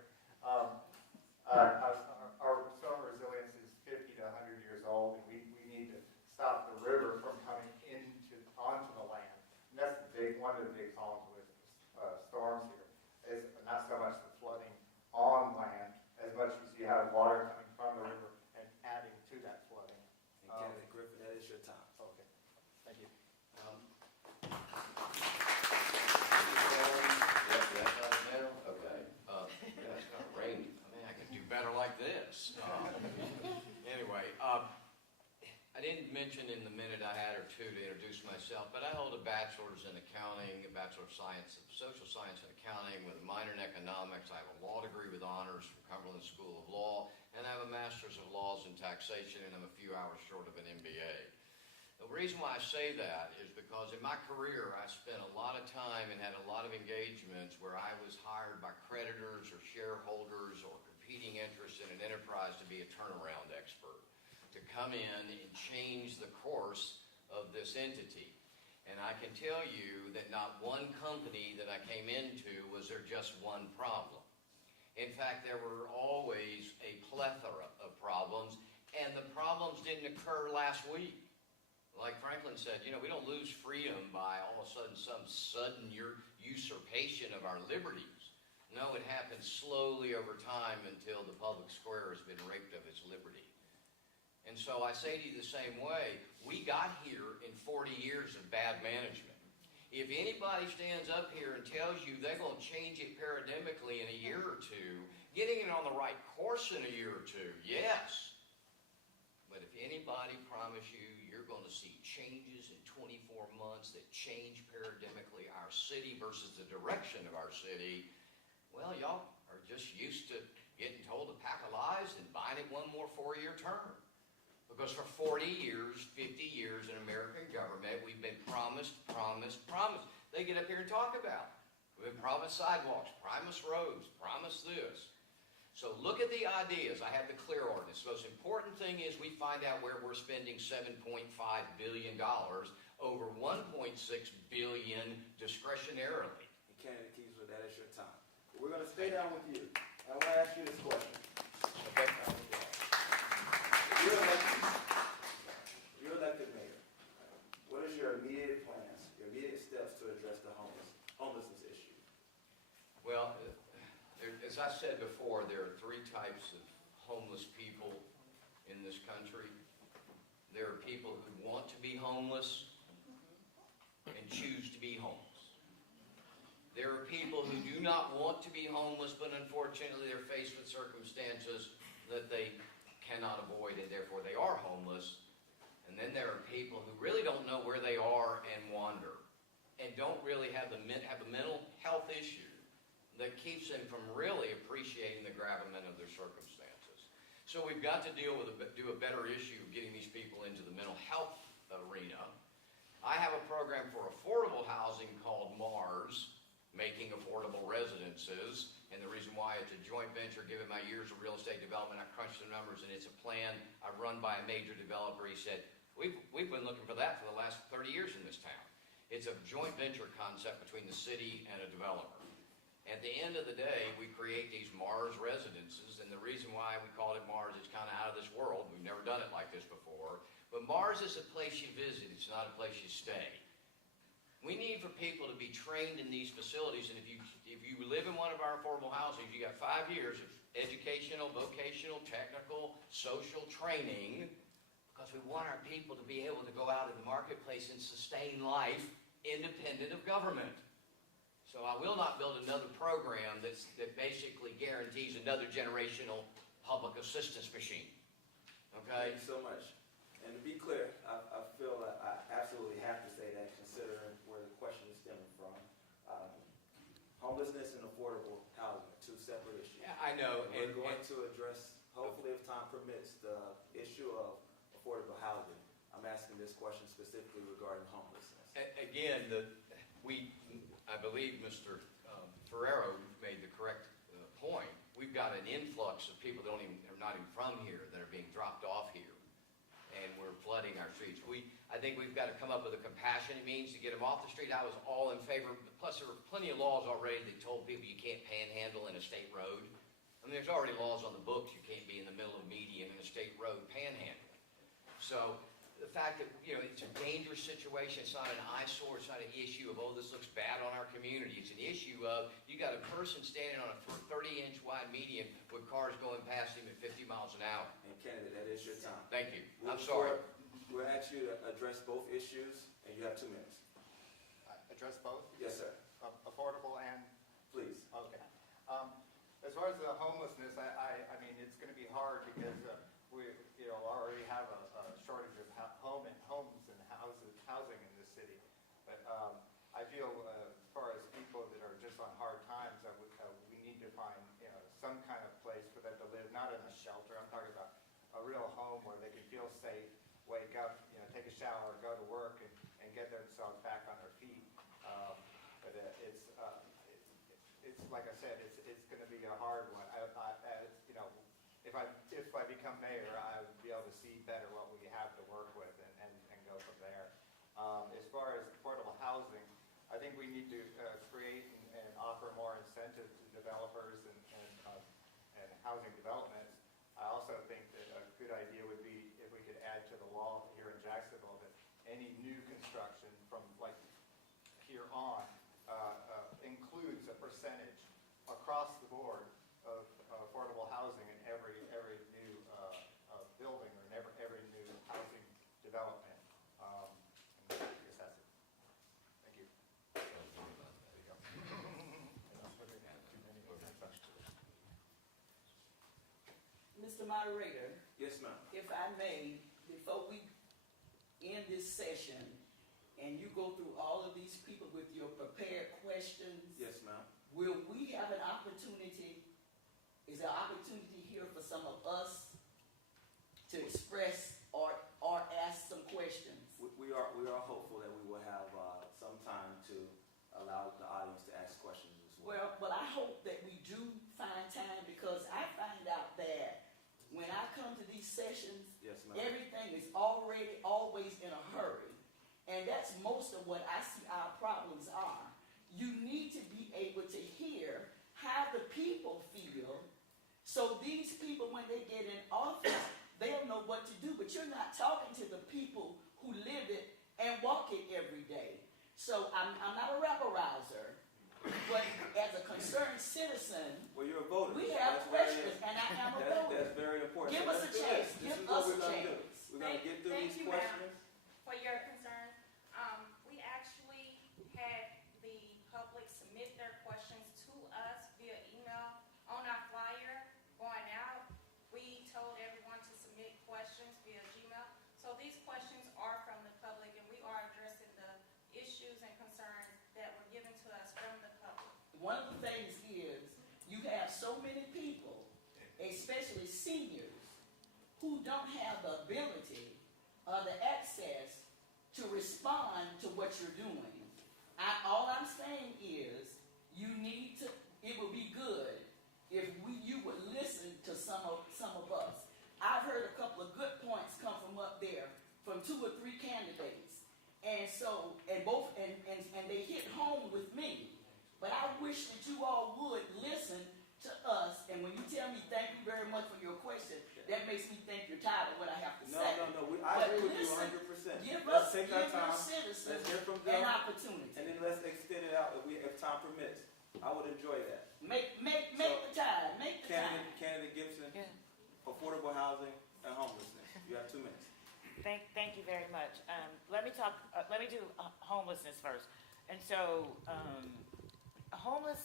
Our storm resilience is 50 to 100 years old, and we need to stop the river from coming onto the land. And that's one of the big problems with storms here. Is not so much the flooding on land as much as you have water coming from the river and adding to that flooding. Kenneth Griffin, that is your time. Okay, thank you. Okay. Yeah, it's kind of rainy. I mean, I could do better like this. Anyway, I didn't mention in the minute I had or two to introduce myself, but I hold a bachelor's in accounting, a bachelor of science, social science and accounting with a minor in economics. I have a law degree with honors from Cumberland School of Law, and I have a master's of laws in taxation, and I'm a few hours short of an MBA. The reason why I say that is because in my career, I spent a lot of time and had a lot of engagements where I was hired by creditors or shareholders or competing interests in an enterprise to be a turnaround expert, to come in and change the course of this entity. And I can tell you that not one company that I came into was there just one problem. In fact, there were always a plethora of problems, and the problems didn't occur last week. Like Franklin said, you know, we don't lose freedom by all of a sudden some sudden usurpation of our liberties. No, it happens slowly over time until the public square has been raped of its liberty. And so I say to you the same way, we got here in 40 years of bad management. If anybody stands up here and tells you they're going to change it paradigmically in a year or two, getting it on the right course in a year or two, yes. But if anybody promise you you're going to see changes in 24 months that change paradigmically our city versus the direction of our city, well, y'all are just used to getting told a pack of lies and buying it one more 4-year term. Because for 40 years, 50 years in American government, we've been promised. They get up here and talk about it. We've been promised sidewalks, promised roads, promised this. So look at the ideas. I have the clear ordinance. The most important thing is we find out where we're spending $7.5 billion, over $1.6 billion discretionarily. And Candidate Keesler, that is your time. We're going to stay down with you. I want to ask you this question. Okay? You're elected mayor. What is your immediate plans, your immediate steps to address the homelessness issue? Well, as I said before, there are 3 types of homeless people in this country. There are people who want to be homeless and choose to be homeless. There are people who do not want to be homeless, but unfortunately they're faced with circumstances that they cannot avoid, and therefore they are homeless. And then there are people who really don't know where they are and wander, and don't really have a mental health issue that keeps them from really appreciating the gravamen of their circumstances. So we've got to do a better issue of getting these people into the mental health arena. I have a program for affordable housing called MARS, Making Affordable Residences. And the reason why it's a joint venture, given my years of real estate development, I crunched the numbers, and it's a plan I run by a major developer. He said, we've been looking for that for the last 30 years in this town. It's a joint venture concept between the city and a developer. At the end of the day, we create these Mars residences, and the reason why we call it Mars is kind of out of this world. We've never done it like this before. But Mars is a place you visit. It's not a place you stay. We need for people to be trained in these facilities, and if you live in one of our affordable housings, you got 5 years of educational, vocational, technical, social training, because we want our people to be able to go out in the marketplace and sustain life independent of government. So I will not build another program that basically guarantees another generational public assistance machine. Okay? Thank you so much. And to be clear, I feel that I absolutely have to say that, considering where the question is stemming from. Homelessness and affordable housing are 2 separate issues. Yeah, I know. And we're going to address, hopefully if time permits, the issue of affordable housing. I'm asking this question specifically regarding homelessness. Again, I believe Mr. Ferrero made the correct point. We've got an influx of people that are not even from here that are being dropped off here, and we're flooding our streets. I think we've got to come up with a compassionate means to get them off the street. I was all in favor. Plus, there were plenty of laws already that told people you can't panhandle in a state road. I mean, there's already laws on the books. You can't be in the middle of a median in a state road panhandling. So the fact that, it's a dangerous situation, it's not an eyesore, it's not an issue of, this looks bad on our community. It's an issue of, you got a person standing on a 30-inch wide median with cars going past him at 50 miles an hour. And candidate, that is your time. Thank you. I'm sorry. We'll ask you to address both issues, and you have 2 minutes. Address both? Yes, sir. Affordable and? Please. Okay. As far as the homelessness, I mean, it's going to be hard because we already have a shortage of homes and housing in this city. But I feel as far as people that are just on hard times, we need to find some kind of place for them to live, not in a shelter. I'm talking about a real home where they can feel safe, wake up, take a shower, go to work, and get themselves back on their feet. But it's like I said, it's going to be a hard one. You know, if I become mayor, I would be able to see better what we have to work with and go from there. As far as affordable housing, I think we need to create and offer more incentive to developers and housing developments. I also think that a good idea would be if we could add to the law here in Jacksonville that any new construction from like here on includes a percentage across the board of affordable housing in every new building or in every new housing development. And I guess that's it. Thank you. There you go. Mr. Moderator, Yes, ma'am. if I may, before we end this session, and you go through all of these people with your prepared questions, Yes, ma'am. will we have an opportunity, is there an opportunity here for some of us to express or ask some questions? We are hopeful that we will have some time to allow the audience to ask questions as well. Well, but I hope that we do find time, because I find out that when I come to these sessions, Yes, ma'am. everything is already always in a hurry. And that's most of what I see our problems are. You need to be able to hear how the people feel, so these people, when they get in office, they'll know what to do. But you're not talking to the people who live it and walk it every day. So I'm not a rabble-rouser, but as a concerned citizen, Well, you're a voter. we have That's questions, and I am a voter. That's very important. Give So us a let's do chance. this. Give This is us what a we're gonna do. chance. We're going to get through Thank these you, ma'am. questions. For your concerns, we actually had the public submit their questions to us via email on our flyer going out. We told everyone to submit questions via Gmail. So these questions are from the public, and we are addressing the issues and concerns that were given to us from the public. One of the things is, you have so many people, especially seniors, who don't have the ability or the access to respond to what you're doing. All I'm saying is, you need to, it would be good if you would listen to some of us. I've heard a couple of good points come from up there, from 2 or 3 candidates. And so, and they hit home with me. But I wish that you all would listen to us. And when you tell me thank you very much for your question, that makes me think you're tired of what I have to No, say. I But agree with you listen, 100%. Give Let's us, take give our your time. citizens Let's hear from an them. opportunity. And then let's extend it out if time permits. I would enjoy that. Make So, the time. Make the time. Candidate Gibson, affordable housing and homelessness. You have 2 minutes. Thank you very much. Let me do homelessness first. And so,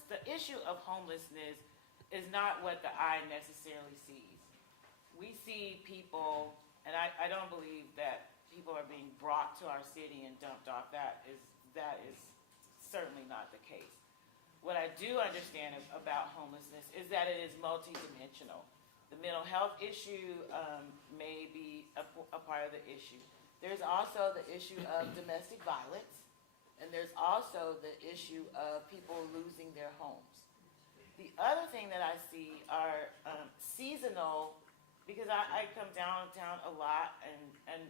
the issue of homelessness is not what the eye necessarily sees. We see people, and I don't believe that people are being brought to our city and dumped off. That is certainly not the case. What I do understand about homelessness is that it is multidimensional. The mental health issue may be a part of the issue. There's also the issue of domestic violence, and there's also the issue of people losing their homes. The other thing that I see are seasonal, because I come downtown a lot, and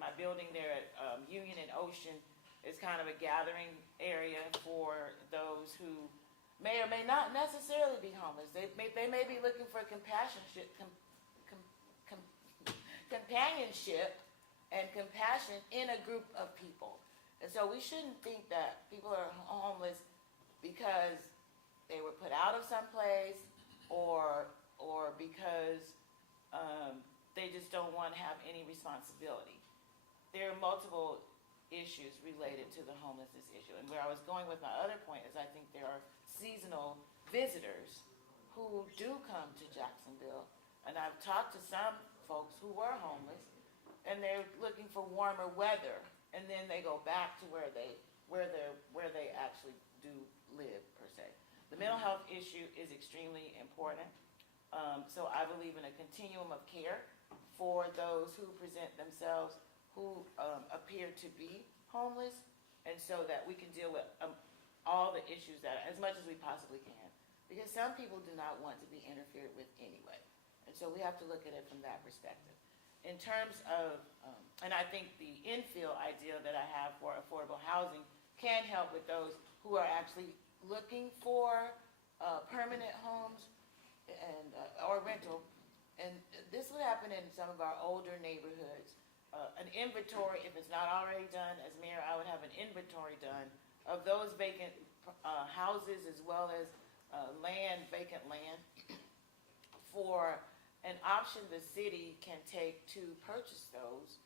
my building there at Union and Ocean is kind of a gathering area for those who may or may not necessarily be homeless. They may be looking for companionship and compassion in a group of people. And so we shouldn't think that people are homeless because they were put out of some place or because they just don't want to have any responsibility. There are multiple issues related to the homelessness issue. And where I was going with my other point is I think there are seasonal visitors who do come to Jacksonville. And I've talked to some folks who were homeless, and they're looking for warmer weather, and then they go back to where they actually do live, per se. The mental health issue is extremely important. So I believe in a continuum of care for those who present themselves, who appear to be homeless, and so that we can deal with all the issues that, as much as we possibly can. Because some people do not want to be interfered with anyway. And so we have to look at it from that perspective. In terms of, and I think the infill idea that I have for affordable housing can help with those who are actually looking for permanent homes and or rental. And this would happen in some of our older neighborhoods. An inventory, if it's not already done, as mayor, I would have an inventory done of those vacant houses as well as vacant land for an option the city can take to purchase those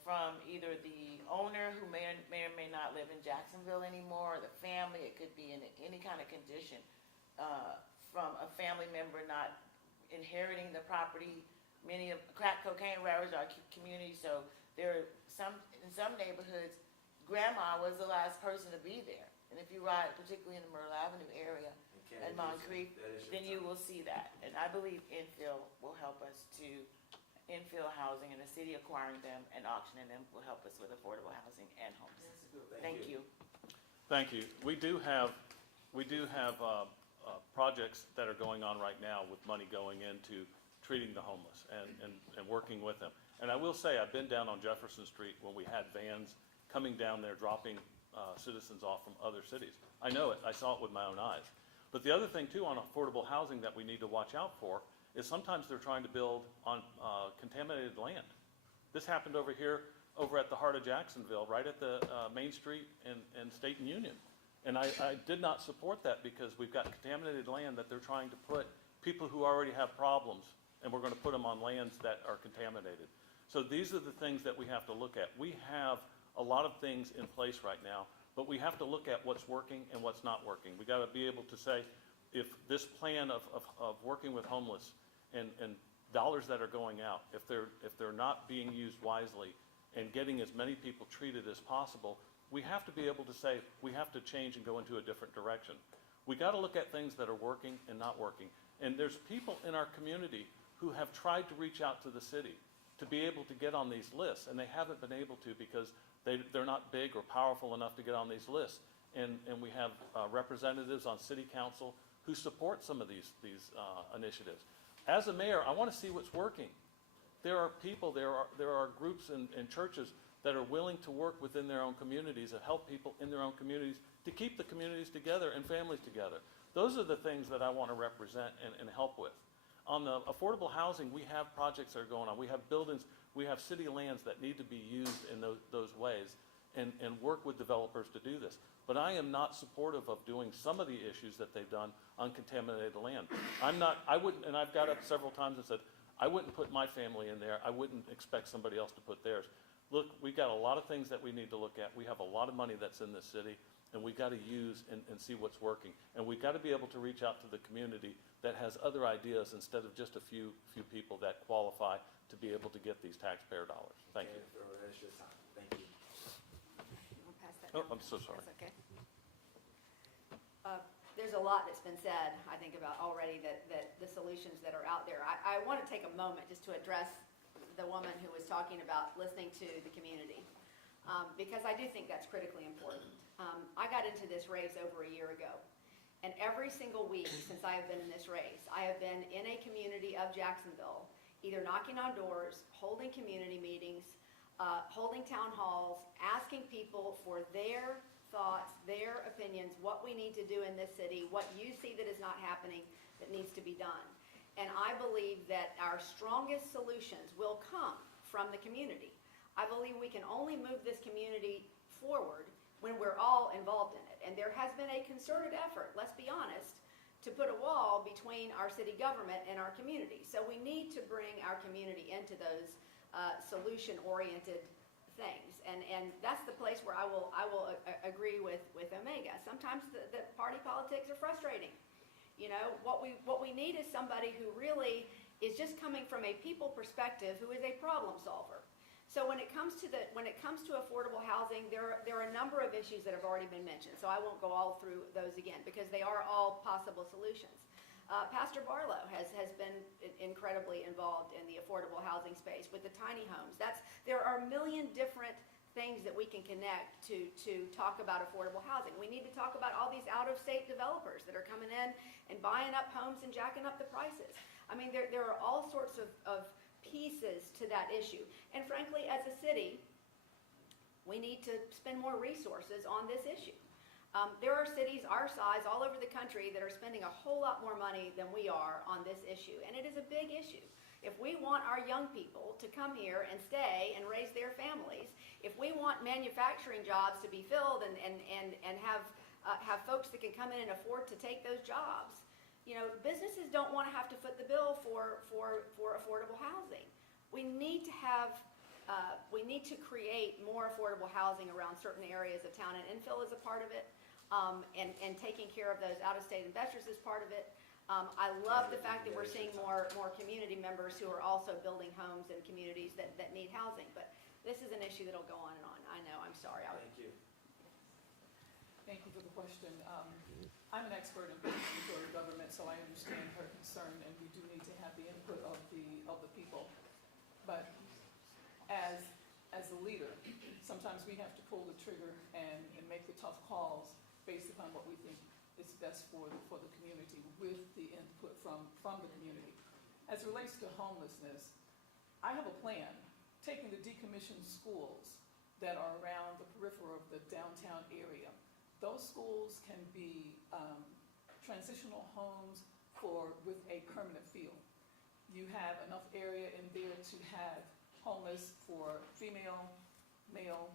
from either the owner who may or may not live in Jacksonville anymore, or the family. It could be in any kind of condition, from a family member not inheriting the property. Many of crack cocaine robbers are community, so in some neighborhoods, grandma was the last person to be there. And if you ride, particularly in the Myrtle Avenue area and Moncrief, then you will see that. And I believe infill will help us to infill housing, and the city acquiring them and auctioning them will help us with affordable housing and homes. Thank you. Thank you. We do have projects that are going on right now with money going into treating the homeless and working with them. And I will say, I've been down on Jefferson Street when we had vans coming down there dropping citizens off from other cities. I know it. I saw it with my own eyes. But the other thing, too, on affordable housing that we need to watch out for is sometimes they're trying to build on contaminated land. This happened over here, over at the heart of Jacksonville, right at the Main Street and State and Union. And I did not support that, because we've got contaminated land that they're trying to put people who already have problems, and we're going to put them on lands that are contaminated. So these are the things that we have to look at. We have a lot of things in place right now, but we have to look at what's working and what's not working. We got to be able to say, if this plan of working with homeless and dollars that are going out, if they're not being used wisely and getting as many people treated as possible, we have to be able to say we have to change and go into a different direction. We got to look at things that are working and not working. And there's people in our community who have tried to reach out to the city to be able to get on these lists, and they haven't been able to because they're not big or powerful enough to get on these lists. And we have representatives on city council who support some of these initiatives. As a mayor, I want to see what's working. There are people, there are groups and churches that are willing to work within their own communities and help people in their own communities to keep the communities together and families together. Those are the things that I want to represent and help with. On the affordable housing, we have projects that are going on. We have buildings, we have city lands that need to be used in those ways and work with developers to do this. But I am not supportive of doing some of the issues that they've done on contaminated land. I wouldn't, and I've got up several times and said, I wouldn't put my family in there. I wouldn't expect somebody else to put theirs. Look, we've got a lot of things that we need to look at. We have a lot of money that's in this city, and we've got to use and see what's working. And we've got to be able to reach out to the community that has other ideas instead of just a few people that qualify to be able to get these taxpayer dollars. Thank you. That's your time. Thank you. I'll pass that Oh, down. I'm so sorry. That's okay. There's a lot that's been said, I think, about already that the solutions that are out there. I want to take a moment just to address the woman who was talking about listening to the community, because I do think that's critically important. I got into this race over a year ago, and every single week since I have been in this race, I have been in a community of Jacksonville, either knocking on doors, holding community meetings, holding town halls, asking people for their thoughts, their opinions, what we need to do in this city, what you see that is not happening that needs to be done. And I believe that our strongest solutions will come from the community. I believe we can only move this community forward when we're all involved in it. And there has been a concerted effort, let's be honest, to put a wall between our city government and our community. So we need to bring our community into those solution-oriented things. And that's the place where I will agree with Omega. Sometimes the party politics are frustrating. You know, what we need is somebody who really is just coming from a people perspective, who is a problem solver. So when it comes to affordable housing, there are a number of issues that have already been mentioned. So I won't go all through those again because they are all possible solutions. Pastor Barlow has been incredibly involved in the affordable housing space with the tiny homes. There are a million different things that we can connect to talk about affordable housing. We need to talk about all these out-of-state developers that are coming in and buying up homes and jacking up the prices. I mean, there are all sorts of pieces to that issue. And frankly, as a city, we need to spend more resources on this issue. There are cities our size all over the country that are spending a whole lot more money than we are on this issue, and it is a big issue. If we want our young people to come here and stay and raise their families, if we want manufacturing jobs to be filled and have folks that can come in and afford to take those jobs, you know, businesses don't want to have to foot the bill for affordable housing. We need to have we need to create more affordable housing around certain areas of town, and infill is a part of it, and taking care of those out-of-state investors is part of it. I love the fact that we're seeing more community members who are also building homes in communities that need housing, but this is an issue that'll go on and on. I know, I'm sorry. Thank you. Thank you for the question. I'm an expert in participatory government, so I understand her concern, and we do need to have the input of the people. But as a leader, sometimes we have to pull the trigger and make the tough calls based upon what we think is best for the community with the input from the community. As it relates to homelessness, I have a plan, taking the decommissioned schools that are around the periphery of the downtown area. Those schools can be transitional homes with a permanent feel. You have enough area in there to have homeless for female, male,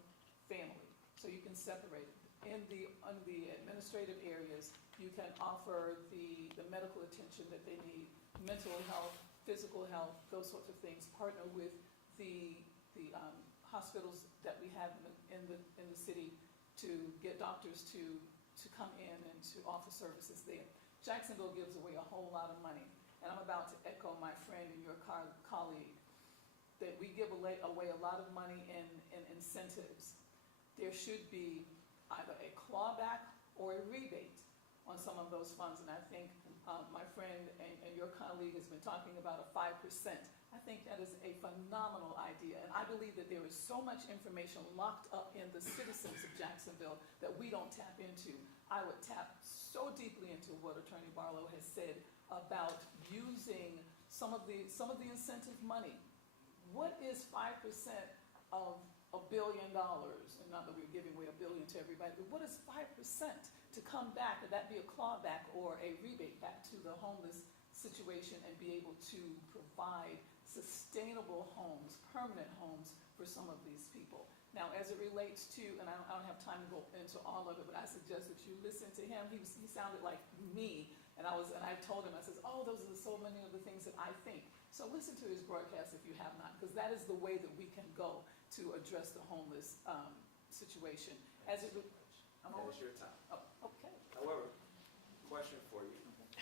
family. So you can separate it. In the administrative areas, you can offer the medical attention that they need, mental health, physical health, those sorts of things. Partner with the hospitals that we have in the city to get doctors to come in and to offer services there. Jacksonville gives away a whole lot of money, and I'm about to echo my friend and your colleague that we give away a lot of money in incentives. There should be either a clawback or a rebate on some of those funds, and I think my friend and your colleague has been talking about a 5%. I think that is a phenomenal idea, and I believe that there is so much information locked up in the citizens of Jacksonville that we don't tap into. I would tap so deeply into what Attorney Barlow has said about using some of the incentive money. What is 5% of $1 billion? And not that we're giving away $1 billion to everybody, but what is 5% to come back? Would that be a clawback or a rebate back to the homeless situation and be able to provide sustainable homes, permanent homes for some of these people? Now, as it relates to, and I don't have time to go into all of it, but I suggest that you listen to him. He sounded like me, and I told him, I says, oh, those are so many of the things that I think. So listen to his broadcast if you have not, because that is the way that we can go to address the homeless situation. As it, I'm That over. is your time. Oh, okay. However, question for you.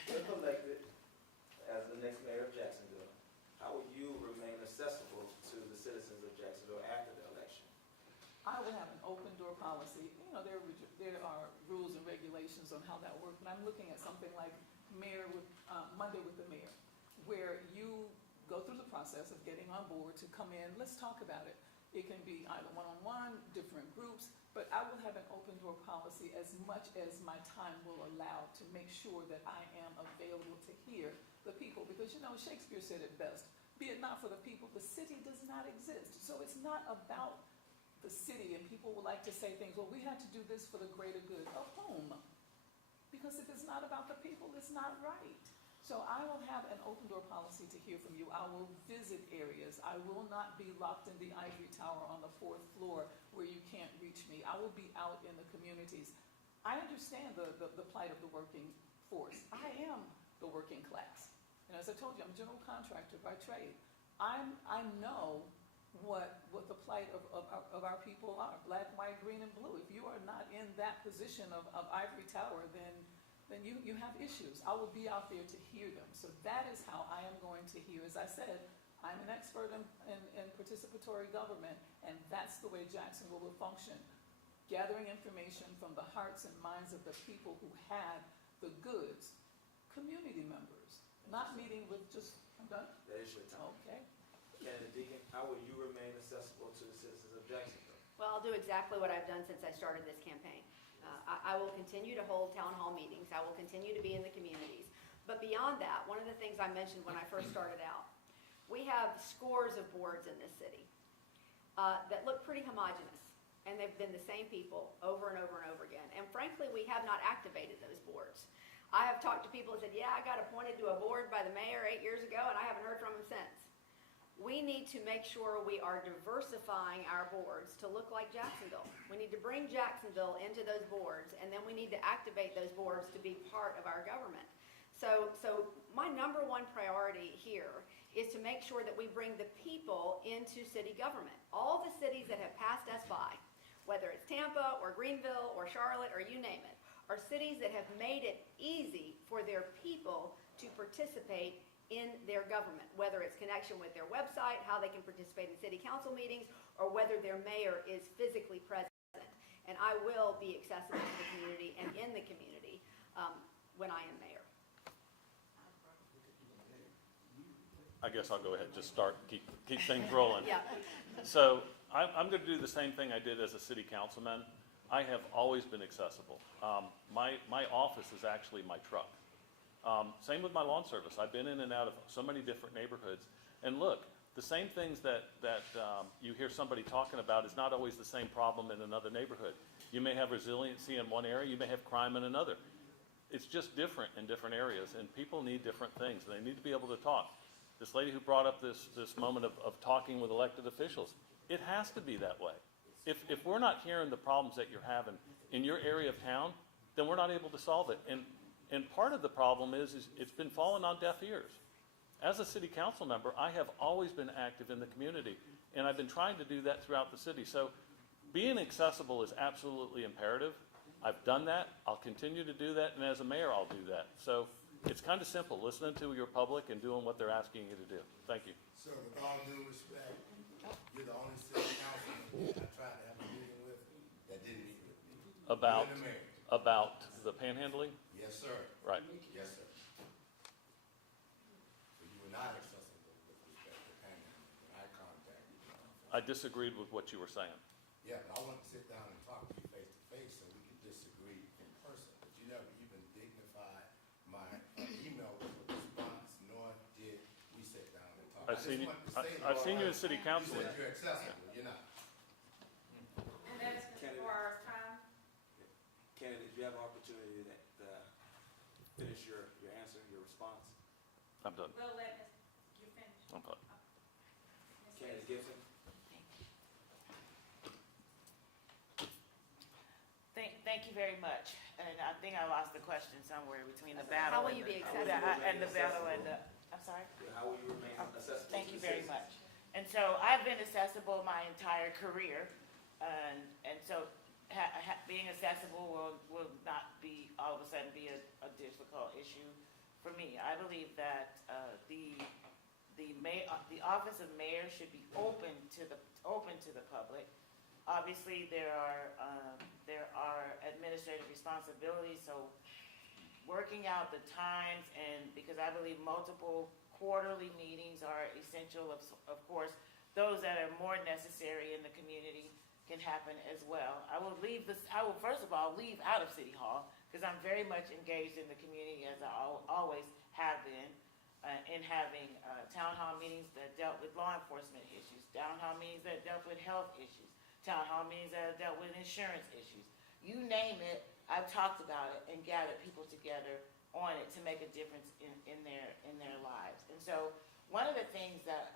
If elected as the next mayor of Jacksonville, how will you remain accessible to the citizens of Jacksonville after the election? I will have an open door policy. You know, there are rules and regulations on how that works, but I'm looking at something like Monday with the Mayor, where you go through the process of getting on board to come in. Let's talk about it. It can be either one-on-one, different groups, but I will have an open door policy as much as my time will allow to make sure that I am available to hear the people. Because, you know, Shakespeare said it best, be it not for the people, the city does not exist. So it's not about the city, and people would like to say things, well, we have to do this for the greater good. Of whom? Because if it's not about the people, it's not right. So I will have an open door policy to hear from you. I will visit areas. I will not be locked in the ivory tower on the 4th floor where you can't reach me. I will be out in the communities. I understand the plight of the working force. I am the working class. And as I told you, I'm a general contractor by trade. I know what the plight of our people are, black, white, green, and blue. If you are not in that position of ivory tower, then you have issues. I will be out there to hear them. So that is how I am going to hear. As I said, I'm an expert in participatory government, and that's the way Jacksonville will function. Gathering information from the hearts and minds of the people who have the goods, community members, not meeting with just, I'm done? That is your time. Okay. Candidate Deacon, how will you remain accessible to the citizens of Jacksonville? Well, I'll do exactly what I've done since I started this campaign. I will continue to hold town hall meetings. I will continue to be in the communities. But beyond that, one of the things I mentioned when I first started out, we have scores of boards in this city that look pretty homogenous, and they've been the same people over and over and over again. And frankly, we have not activated those boards. I have talked to people who said, yeah, I got appointed to a board by the mayor 8 years ago, and I haven't heard from him since. We need to make sure we are diversifying our boards to look like Jacksonville. We need to bring Jacksonville into those boards, and then we need to activate those boards to be part of our government. So my number one priority here is to make sure that we bring the people into city government. All the cities that have passed us by, whether it's Tampa or Greenville or Charlotte or you name it, are cities that have made it easy for their people to participate in their government, whether it's connection with their website, how they can participate in city council meetings, or whether their mayor is physically present. And I will be accessible to the community and in the community when I am mayor. I guess I'll go ahead and just start, keep things rolling. Yeah. So I'm going to do the same thing I did as a city councilman. I have always been accessible. My office is actually my truck. Same with my lawn service. I've been in and out of so many different neighborhoods. And look, the same things that you hear somebody talking about is not always the same problem in another neighborhood. You may have resiliency in one area, you may have crime in another. It's just different in different areas, and people need different things, and they need to be able to talk. This lady who brought up this moment of talking with elected officials, it has to be that way. If we're not hearing the problems that you're having in your area of town, then we're not able to solve it. And part of the problem is it's been falling on deaf ears. As a city council member, I have always been active in the community, and I've been trying to do that throughout the city. So being accessible is absolutely imperative. I've done that, I'll continue to do that, and as a mayor, I'll do that. So it's kind of simple, listening to your public and doing what they're asking you to do. Thank you. Sir, with all due respect, you're the only city councilman I tried to have a meeting with that didn't meet with me. About You and the mayor. about the panhandling? Yes, sir. Right. Yes, sir. So you were not accessible with respect to panhandling when I contacted you. I disagreed with what you were saying. Yeah, but I wanted to sit down and talk to you face to face so we could disagree in person. But you never even dignified my email with a response, nor did we sit down and talk. I've seen you in city council. You said you're accessible, you're not. And that's before our time. Candidate, you have an opportunity to finish your answer, your response. I'm done. We'll let you finish. I'm done. Candidate Gibson? Thank you very much. And I think I lost the question somewhere between the battle. How will you be accessible? And the battle and the, I'm sorry? How will you remain accessible? Thank to you the very citizens? much. And so I've been accessible my entire career, and so being accessible will not be, all of a sudden be a difficult issue for me. I believe that the office of mayor should be open to the public. Obviously, there are administrative responsibilities, so working out the times, and because I believe multiple quarterly meetings are essential. Of course, those that are more necessary in the community can happen as well. I will first of all leave out of City Hall because I'm very much engaged in the community, as I always have been, in having town hall meetings that dealt with law enforcement issues, town hall meetings that dealt with health issues, town hall meetings that have dealt with insurance issues. You name it, I've talked about it and gathered people together on it to make a difference in their lives. And so one of the things that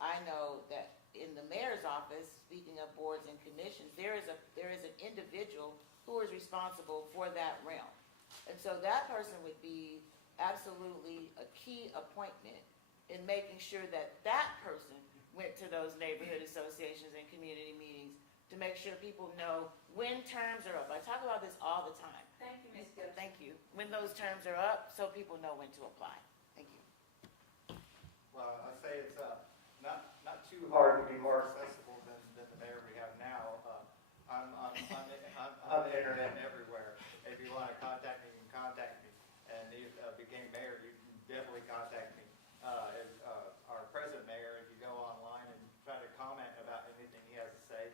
I know that in the mayor's office, speaking of boards and commissions, there is an individual who is responsible for that realm. And so that person would be absolutely a key appointment in making sure that that person went to those neighborhood associations and community meetings to make sure people know when terms are up. I talk about this all the time. Thank you, Ms. Gibson. Thank you. When those terms are up, so people know when to apply. Thank you. Well, I say it's not too hard to be more accessible than the mayor we have now. I'm on the internet and everywhere. If you want to contact me, you can contact me. And if became mayor, you can definitely contact me. If our present mayor, if you go online and try to comment about anything he has to say,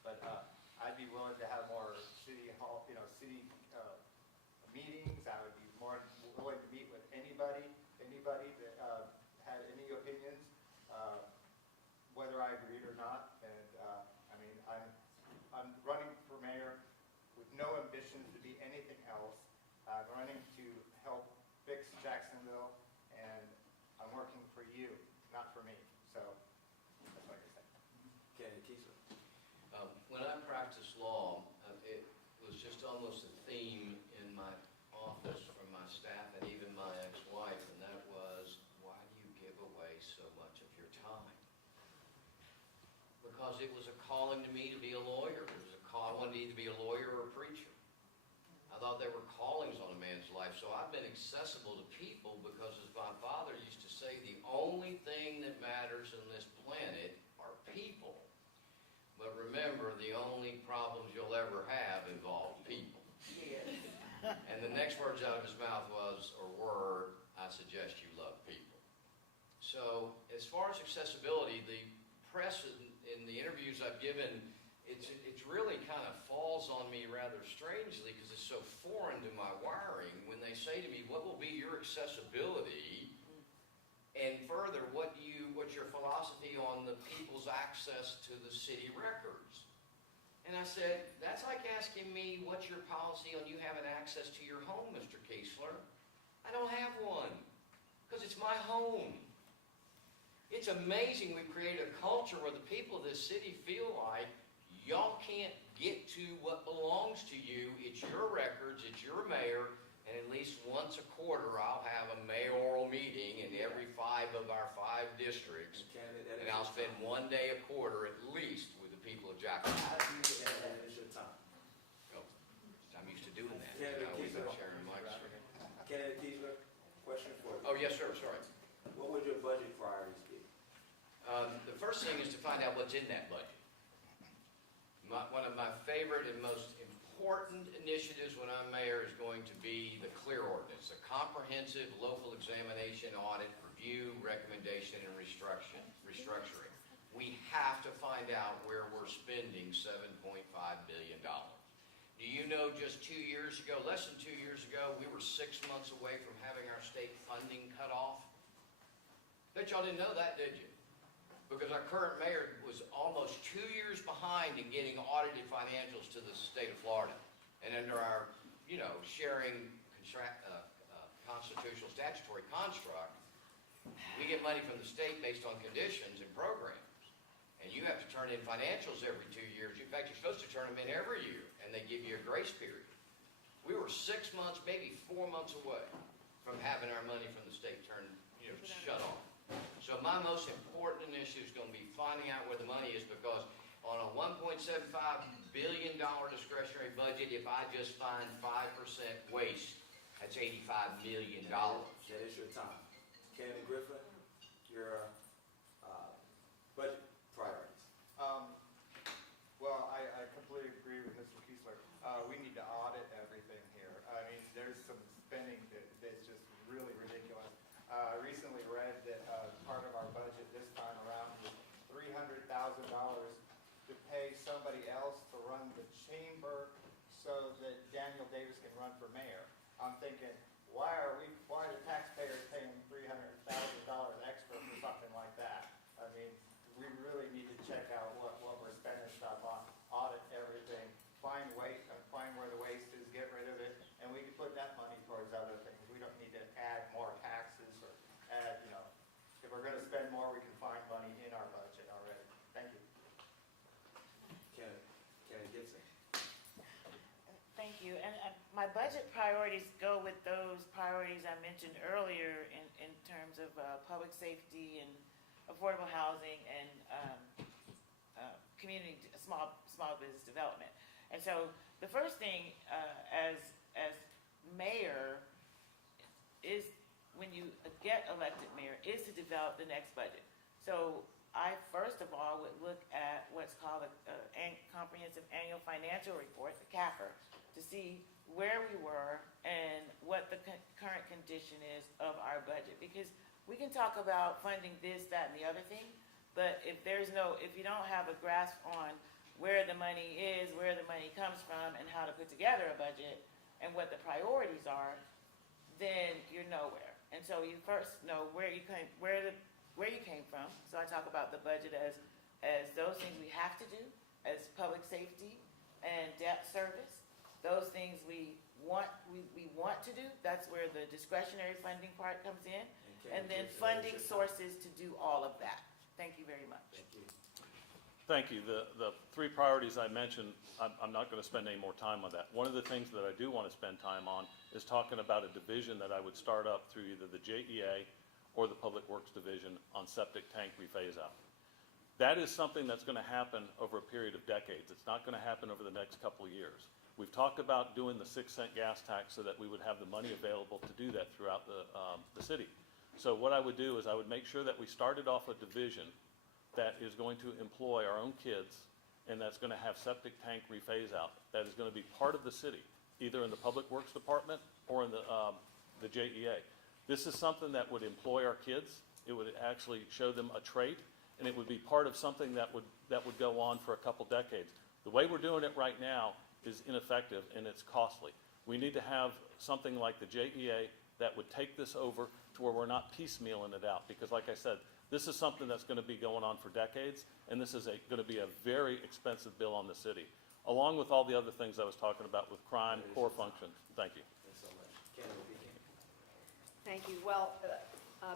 But I'd be willing to have more city hall, city meetings. I would be more willing to meet with anybody that had any opinions, whether I agreed or not. And I mean, I'm running for mayor with no ambitions to be anything else. I'm running to help fix Jacksonville, and I'm working for you, not for me. So that's what I can say. Kenny Keesler. When I practiced law, it was just almost a theme in my office from my staff and even my ex-wife, and that was, why do you give away so much of your time? Because it was a calling to me to be a lawyer. It was a call, I wanted to either be a lawyer or a preacher. I thought there were callings on a man's life, so I've been accessible to people because, as my father used to say, the only thing that matters on this planet are people. But remember, the only problems you'll ever have involve people. Yes. And the next words out of his mouth were, I suggest you love people. So as far as accessibility, the press in the interviews I've given, it's really kind of falls on me rather strangely because it's so foreign to my wiring when they say to me, what will be your accessibility? And further, what's your philosophy on the people's access to the city records? And I said, that's like asking me, what's your policy on you having access to your home, Mr. Keesler? I don't have one, because it's my home. It's amazing we've created a culture where the people of this city feel like y'all can't get to what belongs to you. It's your records, it's your mayor, and at least once a quarter I'll have a mayoral meeting in every 5 of our 5 districts, and I'll spend 1 day a quarter at least with the people of Jacksonville. That is your time. Oh, I'm used to doing that. Kennedy We've been Keesler. sharing mics. Kennedy Keesler, question for you. Oh, yes, sir, sorry. What would your budget priorities be? The first thing is to find out what's in that budget. One of my favorite and most important initiatives when I'm mayor is going to be the CLEAR ordinance, a comprehensive local examination, audit, review, recommendation, and restructuring. We have to find out where we're spending $7.5 billion. Do you know just 2 years ago, less than 2 years ago, we were 6 months away from having our state funding cut off? Bet y'all didn't know that, did you? Because our current mayor was almost 2 years behind in getting audited financials to the state of Florida. And under our, sharing constitutional statutory construct, we get money from the state based on conditions and programs. And you have to turn in financials every 2 years. In fact, you're supposed to turn them in every year, and they give you a grace period. We were 6 months, maybe 4 months away from having our money from the state shut off. So my most important initiative is going to be finding out where the money is, because on a $1.75 billion discretionary budget, if I just find 5% waste, that's $85 million. That is your time. Kennedy Griffin, your budget priorities. Well, I completely agree with Mr. Keesler. We need to audit everything here. I mean, there's some spending that's just really ridiculous. I recently read that part of our budget this time around was $300,000 to pay somebody else to run the chamber so that Daniel Davis can run for mayor. I'm thinking, why are the taxpayers paying $300,000 extra for something like that? I mean, we really need to check out what we're spending stuff on, audit everything, find where the waste is, get rid of it, and we can put that money towards other things. We don't need to add more taxes or add, if we're going to spend more, we can find money in our budget already. Thank you. Kennedy Gibson. Thank you. And my budget priorities go with those priorities I mentioned earlier in terms of public safety and affordable housing and community small business development. And so the first thing as mayor is, when you get elected mayor, is to develop the next budget. So I first of all would look at what's called a comprehensive annual financial report, the CAFR, to see where we were and what the current condition is of our budget. Because we can talk about funding this, that, and the other thing, but if you don't have a grasp on where the money is, where the money comes from, and how to put together a budget, and what the priorities are, then you're nowhere. And so you first know where you came from. So I talk about the budget as those things we have to do, as public safety and debt service. Those things we want to do. That's where the discretionary funding part comes in, and then funding sources to do all of that. Thank you very much. Thank you. Thank you. The three priorities I mentioned, I'm not going to spend any more time on that. One of the things that I do want to spend time on is talking about a division that I would start up through either the JEA or the Public Works Division on septic tank rephase out. That is something that's going to happen over a period of decades. It's not going to happen over the next couple of years. We've talked about doing the 6-cent gas tax so that we would have the money available to do that throughout the city. So what I would do is I would make sure that we started off a division that is going to employ our own kids and that's going to have septic tank rephase out. That is going to be part of the city, either in the Public Works Department or in the JEA. This is something that would employ our kids. It would actually show them a trait, and it would be part of something that would go on for a couple decades. The way we're doing it right now is ineffective and it's costly. We need to have something like the JEA that would take this over to where we're not piecemealing it out, because like I said, this is something that's going to be going on for decades, and this is going to be a very expensive bill on the city, along with all the other things I was talking about with crime, core functions. Thank you. Thanks so much. Candace, if you can. Thank you. Well,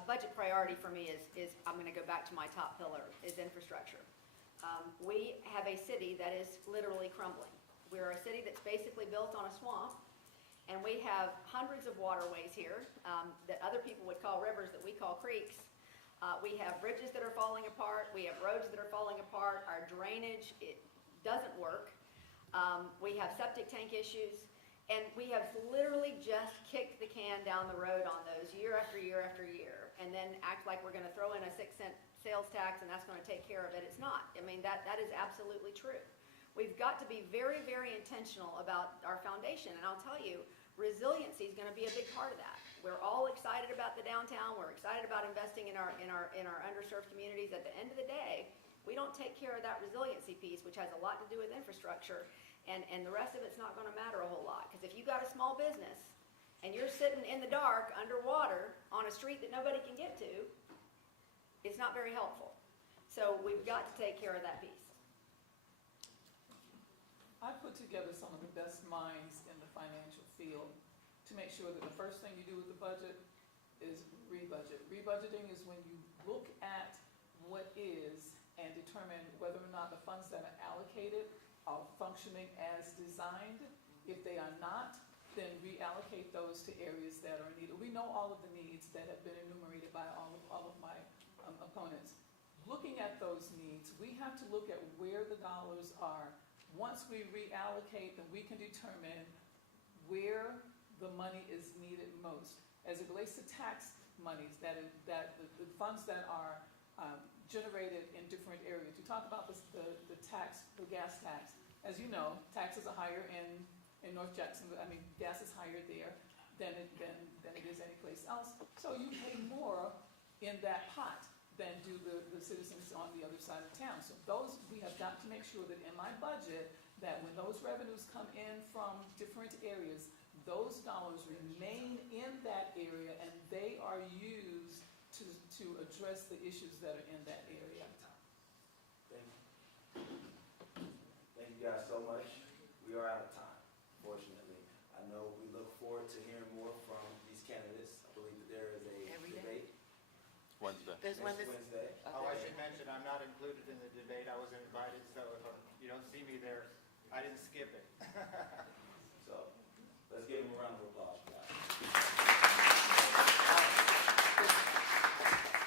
budget priority for me is I'm going to go back to my top pillar, is infrastructure. We have a city that is literally crumbling. We're a city that's basically built on a swamp, and we have hundreds of waterways here that other people would call rivers, that we call creeks. We have bridges that are falling apart. We have roads that are falling apart. Our drainage, it doesn't work. We have septic tank issues. And we have literally just kicked the can down the road on those year after year after year, and then act like we're going to throw in a 6-cent sales tax and that's going to take care of it. It's not. I mean, that is absolutely true. We've got to be very, very intentional about our foundation, and I'll tell you, resiliency is going to be a big part of that. We're all excited about the downtown. We're excited about investing in our underserved communities. At the end of the day, we don't take care of that resiliency piece, which has a lot to do with infrastructure. And the rest of it's not going to matter a whole lot. Because if you've got a small business and you're sitting in the dark underwater on a street that nobody can get to, it's not very helpful. So we've got to take care of that piece. I put together some of the best minds in the financial field to make sure that the first thing you do with the budget is rebudget. Rebudgeting is when you look at what is and determine whether or not the funds that are allocated are functioning as designed. If they are not, then reallocate those to areas that are needed. We know all of the needs that have been enumerated by all of my opponents. Looking at those needs, we have to look at where the dollars are. Once we reallocate, then we can determine where the money is needed most. As it relates to tax monies, the funds that are generated in different areas. You talk about the gas tax. As you know, taxes are higher in North Jacksonville. I mean, gas is higher there than it is anyplace else. So you pay more in that pot than do the citizens on the other side of town. So those, we have got to make sure that in my budget, that when those revenues come in from different areas, those dollars remain in that area and they are used to address the issues that are in that area. Thank you. Thank you guys so much. We are out of time, fortunately. I know we look forward to hearing more from these candidates. I believe that there is a debate. Wednesday. There's one Next Wednesday. Oh, I should mention, I'm not included in the debate. I was invited, so if you don't see me there, I didn't skip it. So let's give them a round of applause for that.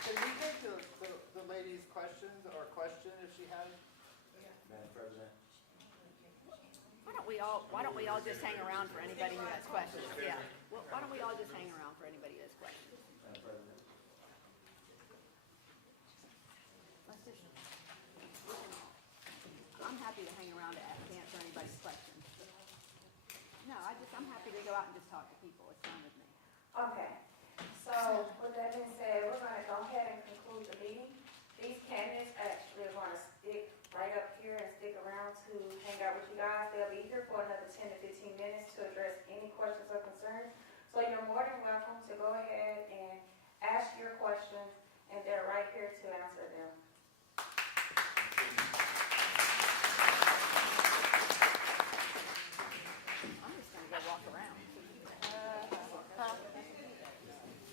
Can we take the lady's questions or question if she has? Madam President. Why don't we all just hang around for anybody who has questions? Yeah. Well, why don't we all just hang around for anybody who has questions? Madam President. Let's just, I'm happy to hang around to answer anybody's questions. No, I'm happy to go out and just talk to people. It's fine with me. Okay, so with that being said, we're gonna go ahead and conclude the meeting. These candidates actually are gonna stick right up here and stick around to hang out with you guys. They'll be here for another 10 to 15 minutes to address any questions or concerns. So you're more than welcome to go ahead and ask your questions, and they're right here to answer them. I'm just gonna go walk around.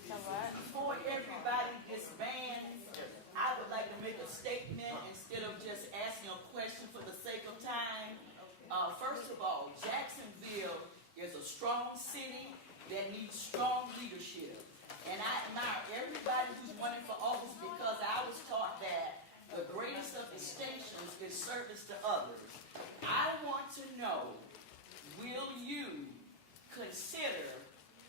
Before everybody disbands, I would like to make a statement instead of just asking a question for the sake of time. First of all, Jacksonville is a strong city that needs strong leadership. And I admire everybody who's running for office because I was taught that the greatest of distinctions is service to others. I want to know, will you consider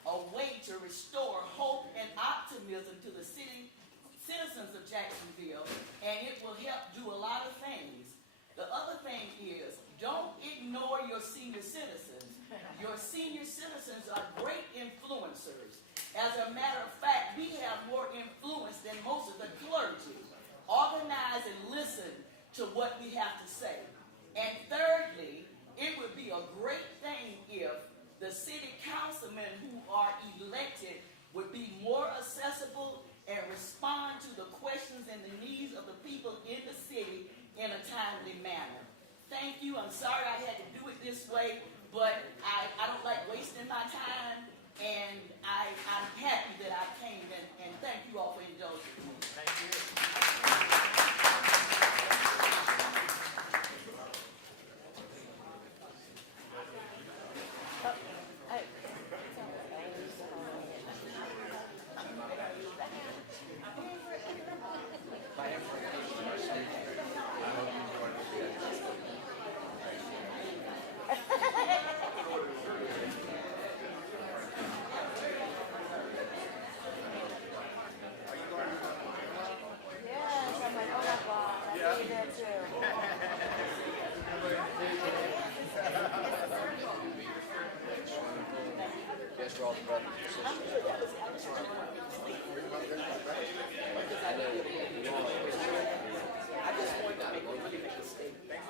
a way to restore hope and optimism to the citizens of Jacksonville, and it will help do a lot of things. The other thing is, don't ignore your senior citizens. Your senior citizens are great influencers. As a matter of fact, we have more influence than most of the clergy. Organize and listen to what we have to say. And thirdly, it would be a great thing if the city councilmen who are elected would be more accessible and respond to the questions and the needs of the people in the city in a timely manner. Thank you. I'm sorry I had to do it this way, but I don't like wasting my time, and I'm happy that I came, and thank you all for indulging me. Thank you. Yes, I'm like, oh my God, I see that too. Yes, for all the brothers and sisters. I just wanted to make a statement.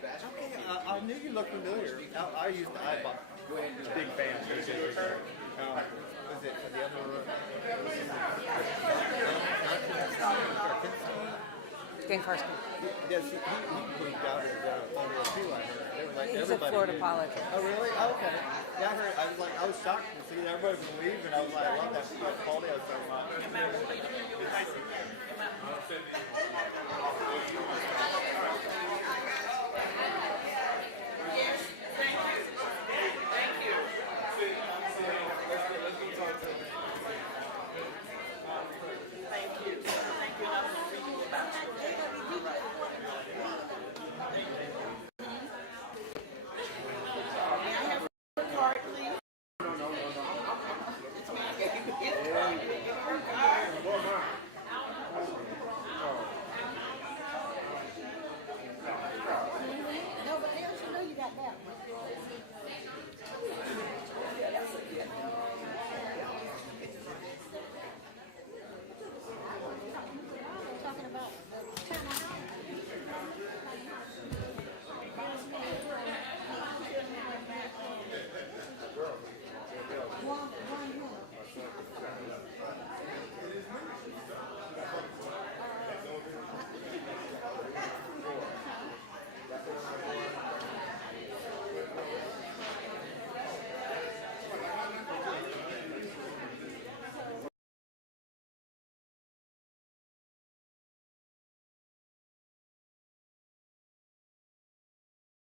Thanks for being here. I knew you looked familiar. I used to, I'm a big fan. Was it for the other one? Dan Karski. Yes, he moved out of the Florida appeal, I heard. They were like, He's a everybody Florida did. politician. Oh, really? Oh, okay. Yeah, I heard. I was shocked to see that everybody was leaving. I was like, I love that quality so much.